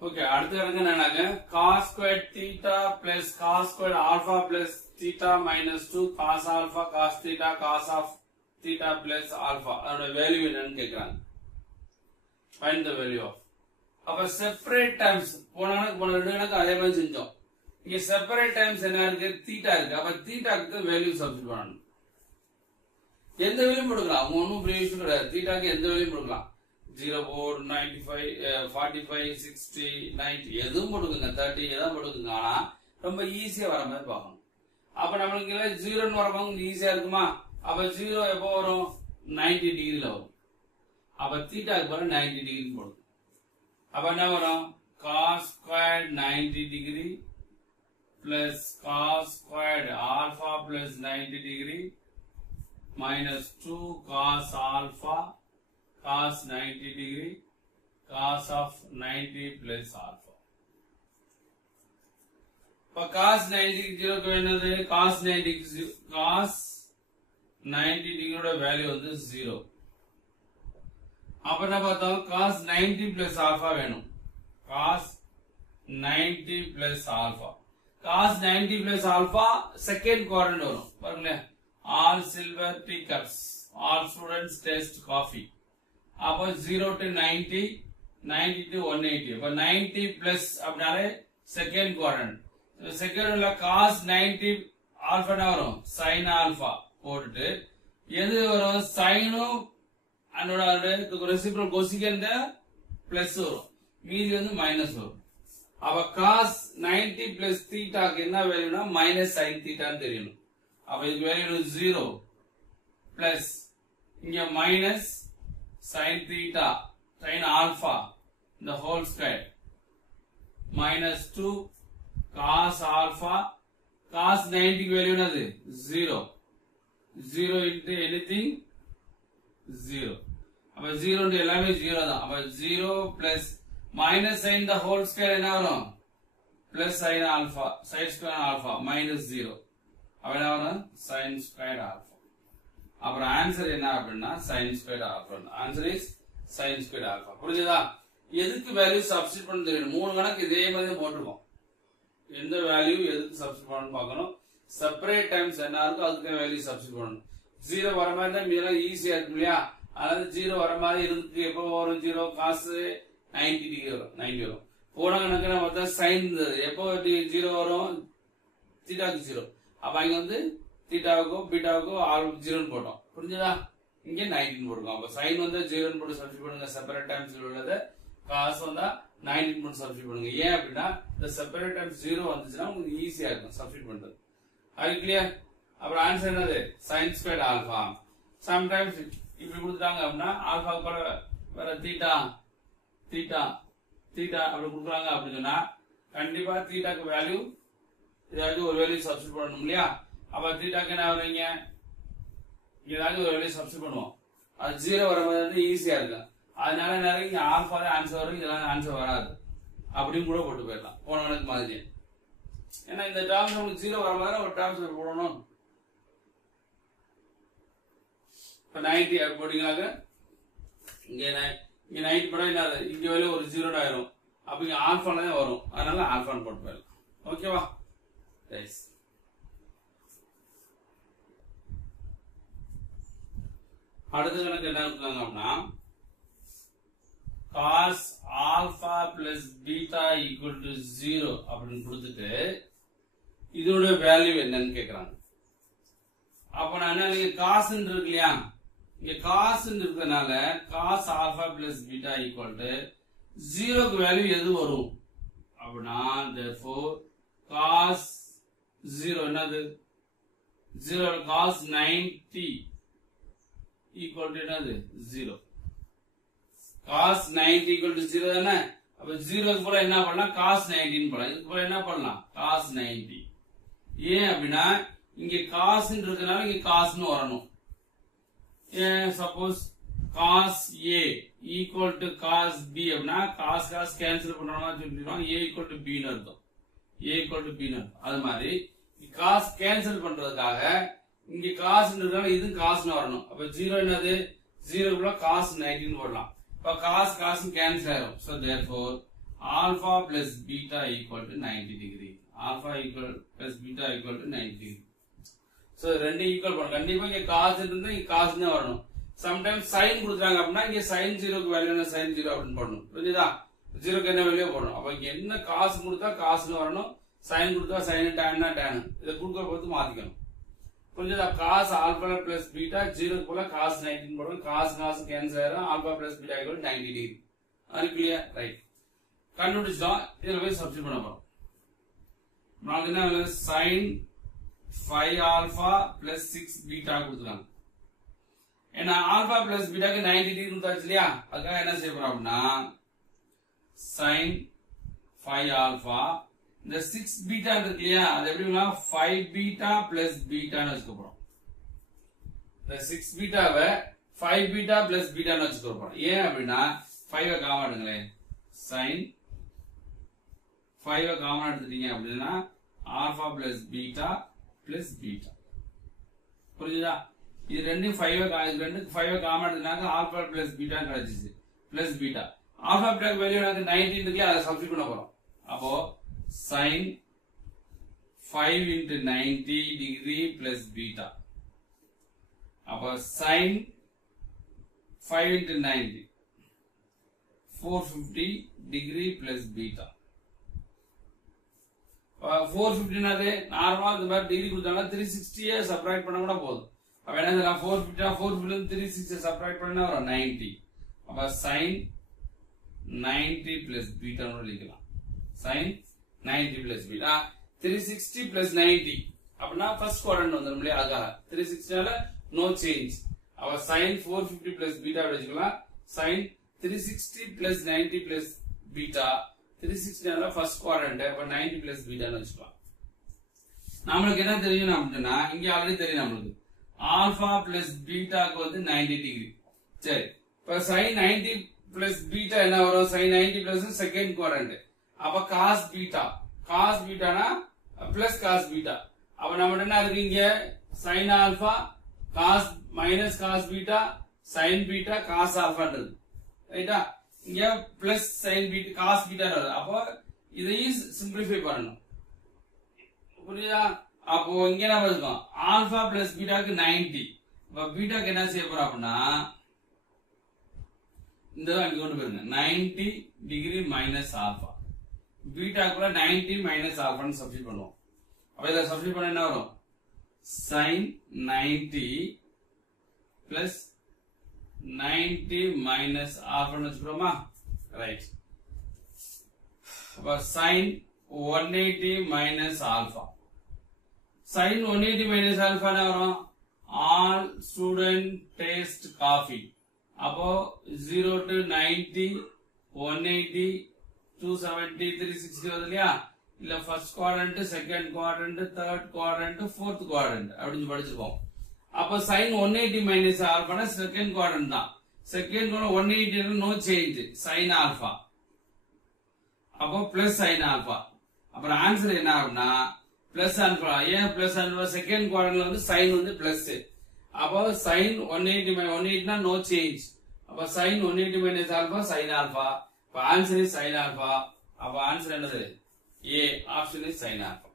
ஓகே, அடுத்து என்னன்னாங்க cos squared theta plus cos squared alpha plus theta minus 2 cos alpha cos theta cos of theta plus alpha அதோட வேல்யூ என்னன்னு கேக்குறாங்க. find the value of. அப்ப செப்பரேட் டைம்ஸ் போன ரெண்டு கணக்கு அதே மாதிரி செஞ்சோம். இங்க செப்பரேட் டைம்ஸ் என்ன இருக்கு? theta இருக்கு. அப்ப thetaக்கு வேல்யூ சப்ஸ்டிட்யூட் பண்ணணும். எந்த வேல்யூ கொடுக்கலாம், ஒன்னும் பெரிய விஷயம் கிடையாது. thetaக்கு எந்த வேல்யூ கொடுக்கலாம். 0, 4, 95, 45, 60, 90 எதுவும் போட்டுக்குங்க. 30 எதாவது போட்டுக்குங்க. ஆனா ரொம்ப ஈஸியா வர மாதிரி பார்க்கணும். அப்ப நம்மளுக்கு 0 னு வரப்போ ஈஸியா இருக்குமா? அப்ப 0 எப்போ வரும்? 90 டிகிரில வரும். அப்ப தீட்டாக்கு போற 90 டிகிரி போடும். அப்ப என்ன வரும்? cos squared 90 degree plus cos squared alpha plus 90 degree minus 2 cos alpha cos 90 degree cos of 90 plus alpha. இப்ப cos 90 0 க்கு என்னது? cos 90 degree ஓட வேல்யூ வந்து 0. அப்ப என்ன பார்த்தோம்? cos 90 plus alpha வேணும். cos 90 plus alpha. cos 90 plus alpha செகண்ட் குவாட்ரண்ட் வரும். பாருங்க, all silver teacups, all students taste coffee. அப்போ 0 to 90, 90 to 180. அப்ப 90 plus அப்படினாலே செகண்ட் குவாட்ரண்ட். செகண்ட்ல cos 90 ஆல்பா என்ன வரும்? sin ஆல்பா போட்டுட்டு எது வரும்? சைனும் அதோட ரெசிப்ரோக்கல் கொசிகண்ட் பிளஸ் வரும், மீதி வந்து மைனஸ் வரும். அப்ப cos 90 plus தீட்டாக்கு என்ன வேல்யூனா மைனஸ் sin தீட்டான்னு தெரியணும். அப்ப இதுக்கு வேல்யூ 0 பிளஸ் இங்க minus sin theta sin alpha the whole square minus 2 cos alpha cos 90 க்கு வேல்யூ என்னது? 0 0 into anything 0. அப்ப 0 into எல்லாமே 0 தான். அப்ப 0 plus minus sin the whole square என்ன வரும்? Plus sin alpha, sin square alpha minus 0. அப்ப என்ன வரும்? Sin square alpha. அப்புறம் ஆன்சர் என்ன அப்படின்னா sin square alpha. Answer is sin square alpha. புரிஞ்சுதா? எதுக்கு வேல்யூ சப்ஸ்டிட் பண்ண தெரியும். மூணு கணக்கு இதே மாதிரி போட்டுருக்கோம். எந்த வேல்யூ எதுக்கு சப்ஸ்டிட் பண்ணணும் பார்க்கணும். செப்பரேட் டைம்ஸ் என்ன இருக்கோ அதுக்கு வேல்யூ சப்ஸ்டிட் பண்ணணும். 0 வர மாதிரி தான் மீதம் ஈஸியா இருக்கும் இல்லையா? அதாவது 0 வர மாதிரி இருக்கு. எப்போ வரும் 0? காசு 90 டிகிரி வரும், 90 வரும். போன கணக்கு பார்த்தா சைன் எப்போ 0 வரும்? தீட்டாக்கு 0. அப்ப அங்க வந்து தீட்டாவுக்கோ பீட்டாவுக்கோ ஆல் 0 போட்டோம். புரிஞ்சுதா? இங்க 19 போட்டுருக்கோம். அப்ப சைன் வந்து 0 போட்டு சப்ஸ்டிட் பண்ணுங்க. செப்பரேட் டைம்ஸ் உள்ளது காசு வந்தா 19 போட்டு சப்ஸ்டிட் பண்ணுங்க. ஏன் அப்படின்னா இந்த செப்பரேட் டைம்ஸ் 0 வந்துச்சுன்னா உங்களுக்கு ஈஸியா இருக்கும் சப்ஸ்டிட் பண்றது. அது கிளியர்? அப்புறம் ஆன்சர் என்னது? sin squared alpha. சம்டைம்ஸ் இப்படி கொடுத்துட்டாங்க அப்படின்னா ஆல்பா வர தீட்டா தீட்டா தீட்டா அப்படி கொடுக்குறாங்க அப்படின்னு சொன்னா கண்டிப்பா தீட்டாக்கு வேல்யூ ஏதாவது ஒரு வேல்யூ சப்ஸ்டிட் பண்ணணும் இல்லையா? அப்ப தீட்டாக்கு என்ன வருவீங்க? ஏதாவது ஒரு வேல்யூ சப்ஸ்டிட் பண்ணுவோம். அது 0 வர மாதிரி ஈஸியா இருக்கும். அதனால நிறைய இங்க ஆல்பா ஆன்சர் வரும், இதெல்லாம் ஆன்சர் வராது. அப்படின்னு கூட போட்டு போயிடலாம் போன கணக்கு மாதிரி. ஏன்னா இந்த டேர்ம்ஸ் உங்களுக்கு 0 வர மாதிரி ஒரு டேர்ம்ஸ் போடணும். இப்ப 90 போட்டீங்கன்னாக்க இங்க 90 போட என்ன இங்க வேலை ஒரு 0 ஆயிரும். அப்ப இங்க ஆல்பால தான் வரும். அதனால ஆல்பான்னு போட்டு போயிடலாம். ஓகேவா? அடுத்த கணக்கு என்ன இருக்காங்க அப்படின்னா cos alpha plus beta equal to 0 அப்படின்னு கொடுத்துட்டு இதோட வேல்யூ என்னன்னு கேக்குறாங்க. அப்ப நான் என்ன cos இருக்கு இல்லையா? இங்க cos இருக்கிறதுனால cos alpha plus beta equal to 0 க்கு வேல்யூ எது வரும் அப்படின்னா therefore cos 0 என்னது? 0 cos 90 equal to என்னது? 0. cos 90 equal to 0 தானே? அப்ப 0 க்கு போல என்ன பண்ணலாம்? cos 90 போலாம். இதுக்கு போல என்ன பண்ணலாம்? cos 90. ஏன் அப்படின்னா இங்க cos இருக்கிறதுனால இங்க cos னு வரணும். ஏன் suppose cos A equal to cos B அப்படின்னா cos கேன்சல் பண்றோம்னா சொல்லிடுவோம் A equal to B னு அர்த்தம். A equal to B னு அது மாதிரி cos கேன்சல் பண்றதுக்காக இங்க cos இருக்கிறதுனால இது cos னு வரணும். அப்ப 0 என்னது? 0 குள்ள cos 90 போடலாம். இப்ப cos கேன்சல் ஆயிரும். So therefore alpha plus beta equal to 90 degree. Alpha equal plus beta equal to 90 degree. So ரெண்டு ஈக்குவல் பண்ணணும். கண்டிப்பா இங்க cos இருந்தா இங்க cos தான் வரணும். சம்டைம்ஸ் sin கொடுத்தாங்க அப்படின்னா இங்க sin 0 க்கு வேல்யூ என்ன? sin 0 அப்படின்னு போடணும். புரியுதா? 0 க்கு என்ன வேல்யூ போடணும். அப்ப இங்க என்ன cos கொடுத்தா cos னு வரணும். sin கொடுத்தா sin, tan னா tan. இத கொடுக்க பொறுத்து மாத்திக்கணும். புரியுதா? cos alpha plus beta 0 க்கு போல cos 19 போடணும். cos கேன்சல் ஆயிரும். alpha plus beta equal to 90 degree. அது கிளியர்? ரைட். கண்டுபிடிச்சோம். இதுல போய் சப்ஸ்டிட் பண்ண போறோம். நமக்கு என்ன? sin 5 alpha plus 6 beta கொடுத்துருக்காங்க. ஏன்னா alpha plus beta க்கு 90 டிகிரி கொடுத்தாச்சு இல்லையா? அதுக்காக என்ன செய்ய போறோம் அப்படின்னா sin 5 alpha இந்த 6 beta இருக்கு இல்லையா? அது எப்படி 5 beta plus beta னு வச்சுக்க போறோம். இந்த 6 beta-வை 5 beta plus beta னு வச்சுக்க போறோம். ஏன் அப்படின்னா 5 காமன் எடுங்களே. sin 5 காமன் எடுத்துட்டீங்க அப்படின்னா alpha plus beta plus beta. புரியுதா? இது ரெண்டும் 5 காமன் எடுத்தனாக்க alpha plus beta கிடைச்சிச்சு. plus beta. alpha beta value எனக்கு 19 இருக்குல்ல, அதை சப்ஸ்டிட் பண்ண போறோம். அப்போ sin 5 into 90 degree plus beta. அப்போ sin 5 into 90 450 degree plus beta. 450 என்னது? நார்மலா இந்த மாதிரி டிகிரி கொடுத்தாங்க 360 சப்ட்ராக்ட் பண்ண கூட போதும். அப்ப என்ன செய்யலாம்? 450 360 சப்ட்ராக்ட் பண்ணா வரும் 90. அப்ப sin 90 plus beta னு எழுதிக்கலாம். sin 90 plus beta 360 plus 90 அப்படினா ஃபர்ஸ்ட் குவாட்ரண்ட் வந்துரும் இல்லையா? அதுக்காக 360னால நோ சேஞ்ச். அப்ப sin 450 plus beta எழுதிக்கலாம். sin 360 plus 90 plus beta 360னால ஃபர்ஸ்ட் குவாட்ரண்ட். அப்ப 90 plus beta னு வெச்சுக்கலாம். நமக்கு என்ன தெரியும் அப்படினா இங்க ஆல்ரெடி தெரியும். நமக்கு ஆல்பா பிளஸ் பீட்டாக்கு வந்து 90 டிகிரி. சரி, இப்ப sin 90 பிளஸ் பீட்டா என்ன வரும்? sin 90 plus second quadrant. அப்ப cos பீட்டா, cos பீட்டானா பிளஸ் cos பீட்டா. அப்ப நம்ம என்ன இருக்கு இங்க? sin alpha cos minus cos beta sin beta cos ஆல்பான்றது. ரைட்டா? இங்க plus sin beta cos beta. அப்ப இதையும் சிம்பிளிஃபை பண்ணணும். புரியுதா? அப்போ இங்க என்ன இருக்கும்? ஆல்பா பிளஸ் பீட்டாக்கு 90. இப்ப பீட்டாக்கு என்ன செய்ய போறோம் அப்படின்னா இந்த அங்க கொண்டு போயிருங்க. 90 டிகிரி மைனஸ் ஆல்பா. பீட்டாக்குள்ள 90 மைனஸ் ஆல்பான்னு சப்ஸ்டிட் பண்ணுவோம். அப்ப இதை சப்ஸ்டிட் பண்ண என்ன வரும்? sin 90 பிளஸ் 90 மைனஸ் ஆல்பான்னு வச்சுக்கிறோமா? ரைட். அப்ப sin 180 minus alpha. sin 180 minus alpha என்ன வரும்? all student taste coffee. அப்போ 0 to 90 180 270 360 வருது இல்லையா? இல்ல first quadrant, second quadrant, third quadrant, fourth quadrant அப்படின்னு படிச்சிருக்கோம். அப்போ sin 180 minus alpha செகண்ட் குவாட்ரண்ட் தான். Second quadrant 180 no change sin alpha. அப்போ பிளஸ் sin ஆல்பா. அப்புறம் ஆன்சர் என்ன ஆகும்னா பிளஸ் ஆல்பா. ஏன் பிளஸ் ஆல்பா? செகண்ட் குவாட்ரண்ட்ல வந்து sin வந்து பிளஸ். அப்போ sin 180 நோ சேஞ்ச். அப்ப sin 180 minus alpha sin alpha. அப்ப ஆன்சர் இஸ் sin ஆல்பா. அப்ப ஆன்சர் என்னது? A option is sin alpha.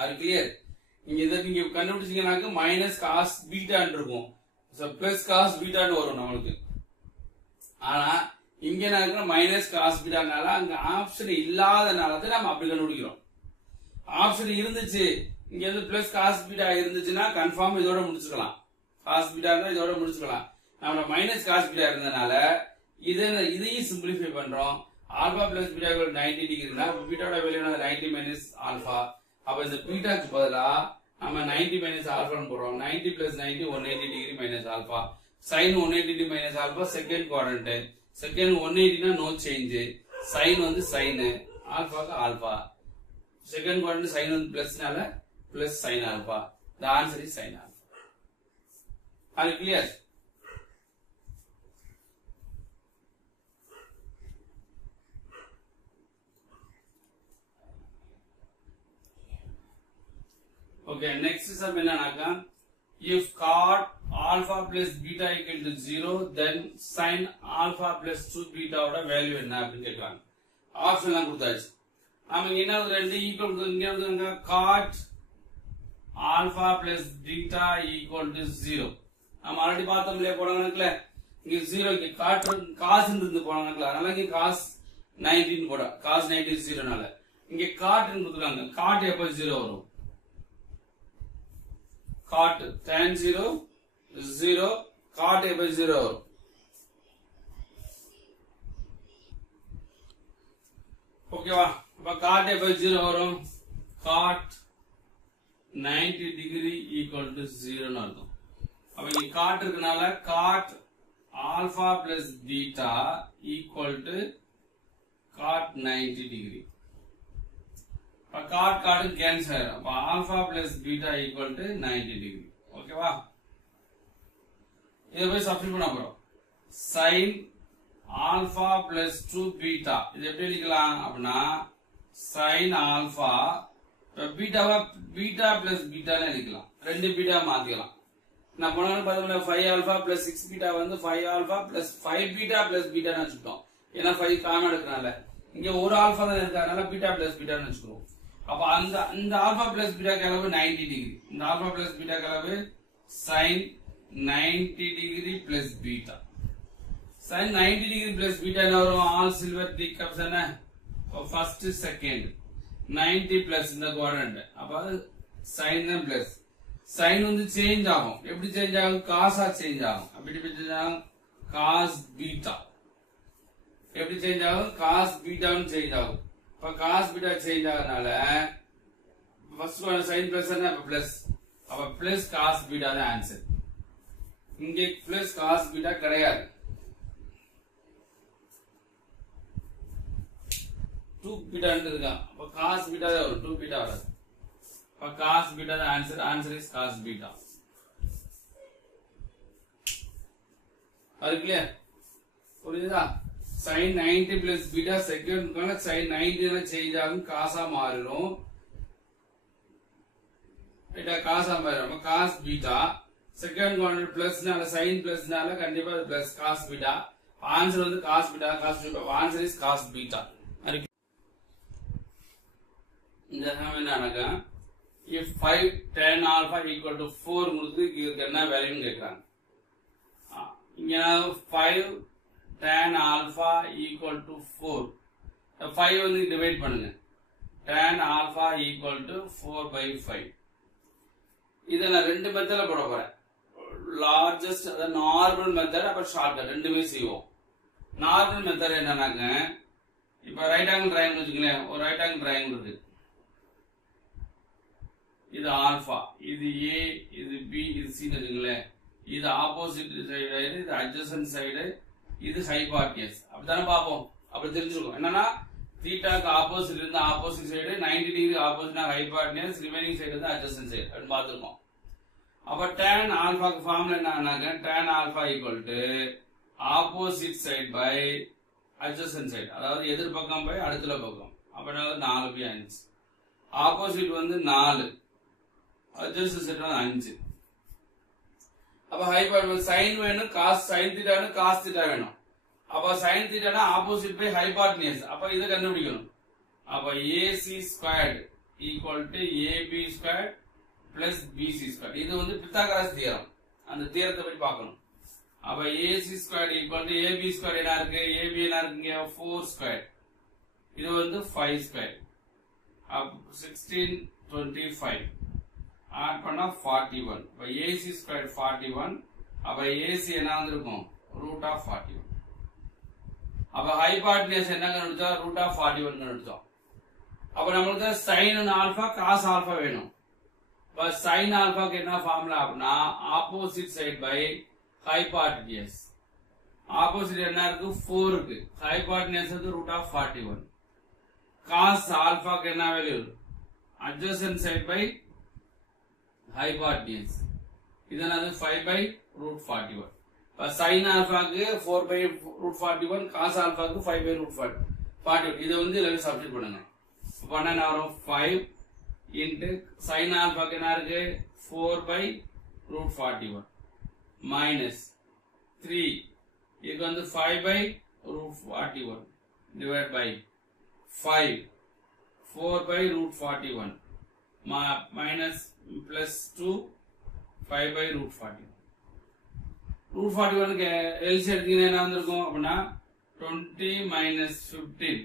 அது கிளியர்? இங்க இத நீங்க கண்டுபிடிச்சீங்கன்னாக்க மைனஸ் cos பீட்டா இருக்கும். சோ பிளஸ் cos பீட்டான்னு வரும் நமக்கு. ஆனா இங்க என்ன இருக்கு? மைனஸ் காஸ் பீட்டானால அங்க ஆப்ஷன் இல்லாதனால தான் நம்ம அப்படி கண்டுபிடிக்கிறோம். ஆப்ஷன் இருந்துச்சு, இங்க வந்து பிளஸ் காஸ் பீட்டா இருந்துச்சுன்னா கன்ஃபார்ம் இதோட முடிச்சுக்கலாம். காஸ் பீட்டா இருந்தா இதோட முடிச்சுக்கலாம். நம்ம மைனஸ் காஸ் பீட்டா இருந்தனால இதையும் சிம்பிளிஃபை பண்றோம். ஆல்பா பிளஸ் பீட்டா 90 டிகிரினா பீட்டாவோட வேல்யூ 90 மைனஸ் ஆல்பா. அப்ப இந்த பீட்டாக்கு பதிலா நம்ம 90 மைனஸ் ஆல்பான்னு போடுறோம். 90 plus 90 180 degree minus alpha. sin 180 degree minus alpha second quadrant. Second 180 no change. sin வந்து sin, ஆல்பாக்கு ஆல்பா. செகண்ட் குவாட்ரண்ட் sin வந்து பிளஸ்னால plus sin alpha. The answer is sin alpha. Are you clear? Okay, next sum என்னன்னாக்கா if cot alpha plus beta equal to 0 then sin alpha plus 2 beta ஓட value என்ன அப்படி கேக்குறாங்க. ஆப்ஷன்லாம் கொடுத்தாச்சு. நாம என்ன ரெண்டு ஈக்குவல் இங்க எழுதுங்க. cot alpha plus beta equal to 0. நம்ம ஆல்ரெடி பார்த்தோம்ல போறாங்கல. இங்க 0 க்கு cos இருந்து போறாங்கல. அதனால இங்க cos 19 போட. cos 90 0 னால இங்க cot ன்னு கொடுத்துறாங்க. cot எப்ப 0 வரும்? cot tan 0 0 cot எப்ப 0 வரும்? ஓகேவா? அப்ப cot எப்ப 0 வரும்? cot 90 டிகிரி ஈக்குவல் டு 0 ன்னு அர்த்தம். அப்ப இங்க cot இருக்கனால cot alpha plus beta equal to cot 90 degree. அப்ப cot cot கேன்சல் ஆயிடும். அப்ப alpha plus beta equal to 90 degree. ஓகேவா? இத போய் சப்ஸ்டிட்யூட் பண்ண போறோம். sin alpha plus 2 beta இது எப்படி எழுதலாம் அப்படினா sin alpha பீட்டாவை பீட்டா பிளஸ் பீட்டான்னு எழுதிக்கலாம். ரெண்டு பீட்டா மாத்திக்கலாம். நான் போன பார்த்தோம்ல 5 ஆல்பா பிளஸ் 6 பீட்டா வந்து 5 ஆல்பா பிளஸ் 5 பீட்டா பிளஸ் பீட்டான்னு வச்சுட்டோம். ஏன்னா 5 காமன் எடுக்கறனால இங்க ஒரு ஆல்பா தான் இருக்கறனால பீட்டா பிளஸ் பீட்டான்னு வச்சுக்கிறோம். அப்ப அந்த ஆல்பா பிளஸ் பீட்டா அளவு 90 டிகிரி. இந்த ஆல்பா பிளஸ் பீட்டா அளவு sin 90 degree plus beta. sin 90 degree plus beta என்ன வரும்? ஆல் சில்வர் டி கப்ஸ் என்ன? ஃபர்ஸ்ட் செகண்ட் 90 பிளஸ் இந்த குவாட்ரண்ட். அப்ப sin தான் பிளஸ். sin வந்து சேஞ்ச் ஆகும். எப்படி சேஞ்ச் ஆகும்? காஸா சேஞ்ச் ஆகும். அப்படி சேஞ்ச் ஆகும் cos பீட்டா. எப்படி சேஞ்ச் ஆகும்? cos பீட்டான்னு சேஞ்ச் ஆகும். இப்ப cos பீட்டா சேஞ்ச் ஆகறனால ஃபர்ஸ்ட் ஒன் sin பிளஸ் என்ன? அப்ப பிளஸ். அப்ப பிளஸ் cos பீட்டா தான் ஆன்சர். இங்க பிளஸ் cos பீட்டா கிடையாது. 2 பீட்டா இருக்கா. அப்ப cos பீட்டா தான் வரும். 2 பீட்டா வராது. இப்ப cos beta the answer is cos beta. அது கிளியர் புரியுதா? sin 90 plus beta second sin 90 ல சேஞ்ச் ஆகும் காசா மாறிடும். beta காசா மாறிடும். cos beta செகண்ட் காம்பனன்ட் பிளஸ்னால sin பிளஸ்னால கண்டிப்பா அது பிளஸ் cos beta. ஆன்சர் வந்து cos beta. Answer is cos beta. இந்த சமம் என்னன்னாக்கா if 5 tan alpha equal to 4 கொடுத்து இதுக்கு என்ன வேல்யூன்னு கேக்குறாங்க. இங்க 5 tan alpha equal to 4. 5 வந்து டிவைட் பண்ணுங்க. tan alpha equal to 4 by 5. இத நான் ரெண்டு மெத்தட்ல போட போறேன். லார்ஜஸ்ட் அத நார்மல் மெத்தட் அப்புறம் ஷார்ட்கட் ரெண்டுமே செய்வோம். நார்மல் மெத்தட் என்னன்னாங்க இப்ப ரைட் ஆங்கிள் ட்ரையாங்கிள் வச்சுங்களேன். ஒரு ரைட் ஆங்கிள் ட்ரையாங்கிள் இருக்கு. இது ஆல்பா, இது ஏ, இது பி, இது சி வச்சுங்களேன். இது ஆப்போசிட் சைடு, இது அட்ஜசன்ட் சைடு, இது ஹைபார்டியஸ். அப்படித்தானே பார்ப்போம். அப்படி தெரிஞ்சுக்கணும். என்னன்னா தீட்டாக்கு ஆப்போசிட் இருந்து ஆப்போசிட் சைடு 90 டிகிரி ஆப்போசிட்னா ஹைபார்டியஸ், ரிமைனிங் சைடு வந்து அட்ஜசன்ட் சைடு அப்படின்னு பார்த்துருக்கோம். அப்ப tan ஆல்பாக்கு ஃபார்முலா என்னன்னாக்க tan alpha equal to opposite side by adjacent side, அதாவது எதிர்பக்கம் பை அடுத்த பக்கம். அப்ப 4 பை 5. ஆப்போசிட் வந்து 4, அட்ஜசன்ட் சைடு 5. அப்ப ஹைபார்டியஸ் sin வேணும், cos sin தீட்டான்னு cos தீட்டா வேணும். அப்ப sin தீட்டானா ஆப்போசிட் பை ஹைபார்டியஸ். அப்ப இத கண்டுபிடிக்கணும். அப்ப AC squared equal to AB squared plus BC squared. இது வந்து பித்தாகரஸ் தியரம். அந்த தியரத்தை பத்தி பார்க்கணும். அப்ப AC squared equal to AB squared என்ன இருக்கு? AB என்ன இருக்குங்க? 4 ஸ்கொயர்ட். இது வந்து 5 ஸ்கொயர்ட். அப்ப 16 25 ஆட் பண்ணா 41. அப்ப AC ஸ்கொயர்ட் 41. அப்ப AC என்ன வந்திருக்கும்? Root of 41. அப்ப ஹைபார்டியஸ் என்ன கண்டுபிடிச்சா? ரூட் ஆஃப் 41 கண்டுபிடிச்சோம். அப்ப நம்மளுக்கு sin ஆல்பா cos ஆல்பா வேணும். இப்ப sin ஆல்பாக்கு என்ன ஃபார்முலா அப்படின்னா ஆப்போசிட் சைடு பை ஹைபார்டியஸ். ஆப்போசிட் என்ன இருக்கு? 4 இருக்கு. ஹைபார்டியஸ் வந்து ரூட் ஆஃப் 41. cos ஆல்பாக்கு என்ன value? Adjacent side by hypotenuse. இதனால 5 by root 41. இப்ப sin ஆல்பாக்கு 4 by root 41, cos ஆல்பாக்கு 5 by root 41. இத வந்து எல்லாரும் சப்ஸ்டிட்யூட் பண்ணுங்க. பண்ணா என்ன வரும்? 5 into sin ஆல்பாக்கு என்ன இருக்கு? 4 by root 41 minus 3 இது வந்து 5 by root 41 divided by 5 4 by root 41 minus plus 2 5 by root 41. root 41 க்கு எல்சி எடுத்தீங்கன்னா என்ன வந்திருக்கும் அப்படின்னா 20 minus 15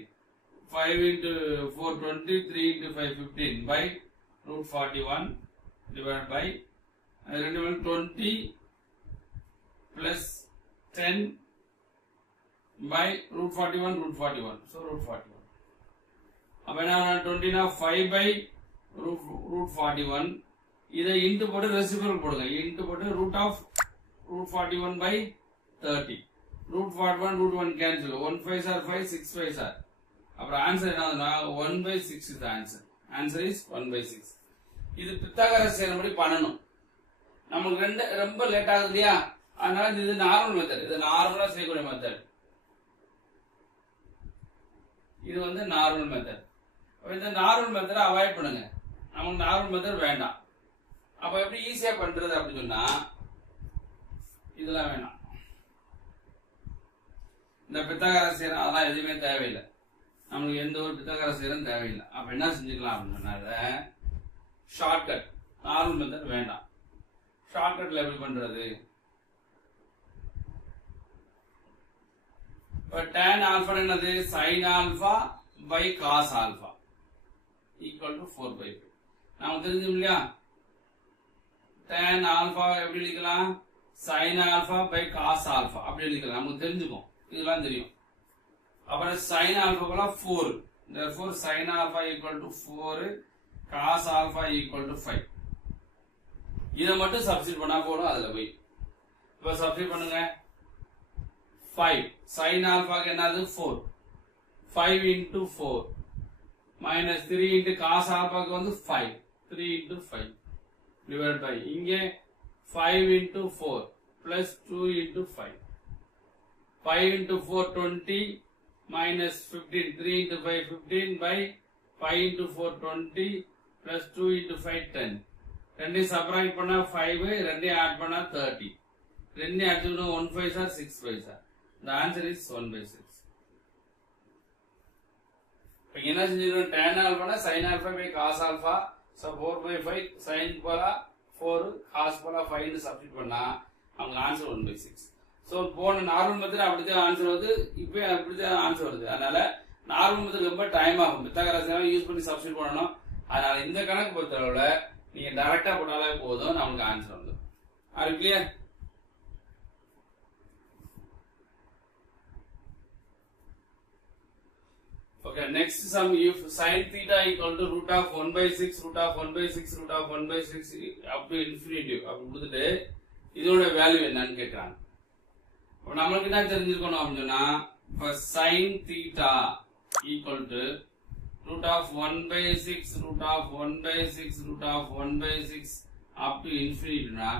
5 into 4 20 3 into 5 15 by root 41 divided by 20 plus 10 by root 41 so root 41. அப்ப என்ன 20 னா 5 by root 41. இதை இன்டு போட்டு ரெசிபிரல் போடுங்க. இன்டு போட்டு root of root 41 by 30. root 41 root 1 cancel. 1 5s are 5, 6 5s are. அப்புறம் ஆன்சர் என்னன்னா 1 by 6 is the answer. Answer is 1 by 6. இது பித்தாகரஸ் தேற்றப்படி பண்ணணும். நமக்கு ரொம்ப லேட் ஆகுது இல்லையா? அதனால இது நார்மல் மெத்தட். இது நார்மலா செய்யக்கூடிய மெத்தட். இது வந்து நார்மல் மெத்தட். இந்த நார்மல் மெத்தடை அவாய்ட் பண்ணுங்க. நமக்கு நார்மல் மெத்தட் வேண்டாம். அப்ப எப்படி ஈஸியா பண்றது அப்படின்னு சொன்னா இதெல்லாம் வேணாம். இந்த பித்தாகரஸ் தேற்றம் அதெல்லாம் எதுவுமே தேவையில்லை. நமக்கு எந்த ஒரு பித்தாகரஸ் தேற்றம் தேவையில்லை. அப்ப என்ன செஞ்சுக்கலாம் அப்படின்னு சொன்னா ஷார்ட்கட். நார்மல் மெத்தட் வேண்டாம். ஷார்ட்கட்ல எப்படி பண்றது? இப்ப tan ஆல்பா என்னது? sin alpha by cos alpha equal to 4 by 5. நமக்கு தெரிஞ்சோம் இல்லையா? tan ஆல்பா எப்படி எழுதிக்கலாம்? sin alpha by cos alpha அப்படி எழுதிக்கலாம். நமக்கு தெரிஞ்சுக்கும். இதெல்லாம் தெரியும். அப்புறம் sin ஆல்பாக்குள்ள 4. therefore sin alpha equal to 4, cos alpha equal to 5. இத மட்டும் சப்ஸ்டிட்யூட் பண்ணா போதும். அதுல போய் இப்ப சப்ஸ்டிட்யூட் பண்ணுங்க. 5 sin ஆல்பாக்கு என்னது? 4. 5 into 4 minus 3 into cos ஆல்பாக்கு வந்து 5 3 into 5 divided by இங்கே 5 into 4 plus 2 into 5. 5 into 4 20 minus 15. 3 into 5 15 by 5 into 4 20 plus 2 into 5 10. ரெண்டே subtract பண்ணா 5 ரெண்டே add பண்ணா 30. ரெண்டே add பண்ணா 1 5 are 6 5 are. The answer is 1/6. இப்போ என்ன செஞ்சிருக்கோம் tan alpha sin alpha by cos alpha. So 4/5 sin போல 4 cos போல 5 னு சப்ஸ்டிட் பண்ணா அவங்க ஆன்சர் 1/6. சோ போன நார்மல் மெத்தட் அப்படிதான் ஆன்சர் வருது, இப்போ அப்படிதான் ஆன்சர் வருது. அதனால நார்மல் மெத்தட் ரொம்ப டைம் ஆகும், பித்தாகரஸ் யூஸ் பண்ணி சப்ஸ்டிட் பண்ணணும். அதனால இந்த கணக்கு பொறுத்தளவுல நீங்க டைரக்டா போட்டாலே போதும், நமக்கு ஆன்சர் வந்துடும். Are you clear? Okay, next sum, if sin theta equal to root of 1/6 root of 1/6 root of 1/6 up to infinity அப்படி கொடுத்துட்டு இதோட வேல்யூ என்னன்னு கேக்குறாங்க. அப்ப நமக்கு என்ன தெரிஞ்சிருக்கணும் அப்படின்னா sin theta equal to root of 1/6 root of 1/6 root of 1/6 up to infinity னா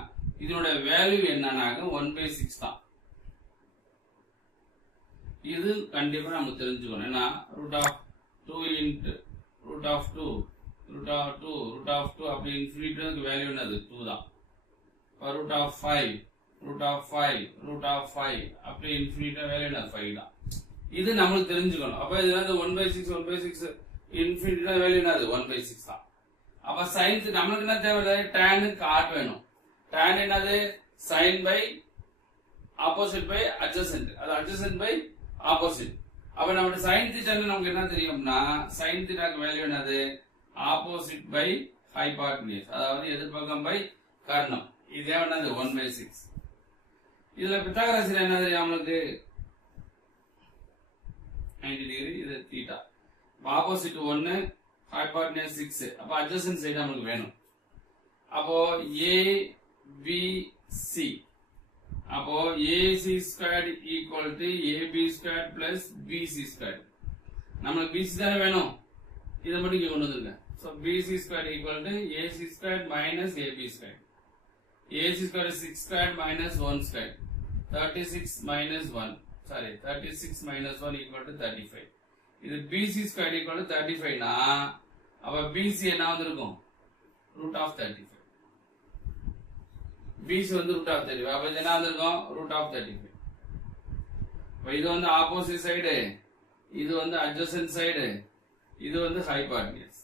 இதோட வேல்யூ என்னன்னாக்க 1/6 தான். இது கண்டிப்பா நமக்கு தெரிஞ்சுக்கணும். ஏன்னா root of 2 into root of 2 root of 2 root of 2 அப்படி இன்ஃபினிட்டிக்கு வேல்யூ என்னது 2 தான். root of 5 root of 5 root of 5 அப்படி இன்ஃபினிட்டி வேல்யூ என்னது 5 தான். இது நமக்கு தெரிஞ்சுக்கணும். அப்ப இது என்னது 1/6 1/6 இன்ஃபினிட்டி வேல்யூ என்னது 1/6 தான். அப்ப sin நமக்கு என்ன தேவை, tan cot வேணும். tan என்னது sin by opposite by adjacent, அது adjacent by opposite. அப்ப நம்ம sin theta நமக்கு என்ன தெரியும்னா sin theta க்கு வேல்யூ என்னது opposite by hypotenuse, அதாவது எதிர்பக்கம் by கர்ணம். இது என்னது 1/6. இதுல பித்தாகரஸ் என்ன தெரியும் நமக்கு 90 டிகிரி, இது theta. ஆப்போசிட் 1 hypotenuse 6, அப்ப adjacent side நமக்கு வேணும். அப்போ ABC, அப்போ AC squared equal to AB squared plus BC squared. நமக்கு BC தானே வேணும், இதை மட்டும் இங்க கொண்டு வந்துருங்க. So BC squared equal to AC squared minus AB squared. AC squared is 6 squared minus 1 squared. 36 minus 1, sorry 36 minus 1 equal to 35. இது BC squared equal to 35 னா அப்ப BC என்ன வந்திருக்கும் root of 35. BC வந்து root of 35, அப்ப இது என்ன வந்திருக்கும் root of 35. அப்ப இது வந்து opposite side, இது வந்து adjacent side, இது வந்து hypotenuse.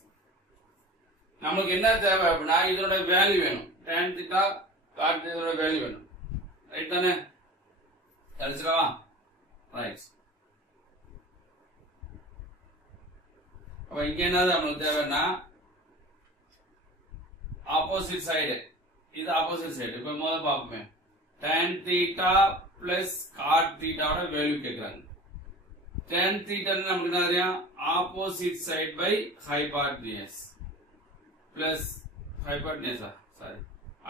நமக்கு என்ன தேவை அப்படின்னா இதோட வேல்யூ வேணும், tan theta cot theta இதோட வேல்யூ வேணும். ரைட் தானே? தெரிஞ்சுக்கவா? ரைட். அப்ப இங்க என்னது நமக்கு தேவைன்னா ஆப்போசிட் சைடு, இது ஆப்போசிட் சைடு. இப்ப முதல்ல பாப்போமே tan theta plus cot theta ஓட வேல்யூ கேக்குறாங்க. tan theta நமக்கு என்ன தெரியும், opposite side by hypotenuse plus ஹைபாட்னியஸா sorry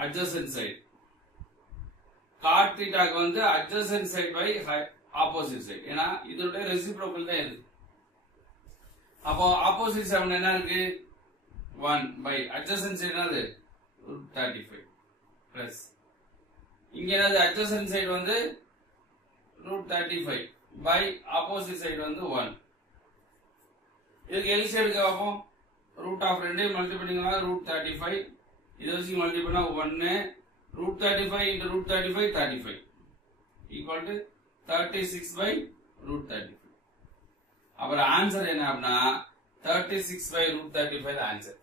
adjacent side. cot theta க்கு வந்து adjacent side by opposite side, ஏன்னா இதோட ரெசிப்ரோக்கல் தான் இது. அப்போ ஆப்போசிட் சைடு என்ன இருக்கு 1 by adjacent side என்னது 35 plus இங்க என்னது adjacent side வந்து √35 by opposite side வந்து 1. இதுக்கு எல்சிஎம் எடுக்க பாப்போம். ரூட் ஆஃப் 2 மல்டிப்ளை பண்ணீங்கன்னா √35, இதை வச்சு மல்டிப்ளை பண்ணா 1 √35 into √35 35 equal to 36 by √35. அப்புறம் ஆன்சர் என்ன அப்படின்னா 36 by √35 தான் ஆன்சர்.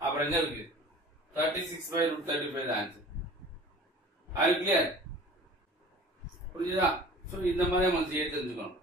அப்புறம் எங்க இருக்கு 36 by √35 தான் ஆன்சர். Are you clear? புரியுதா? சோ இந்த மாதிரி நம்ம தெரிஞ்சுக்கணும்.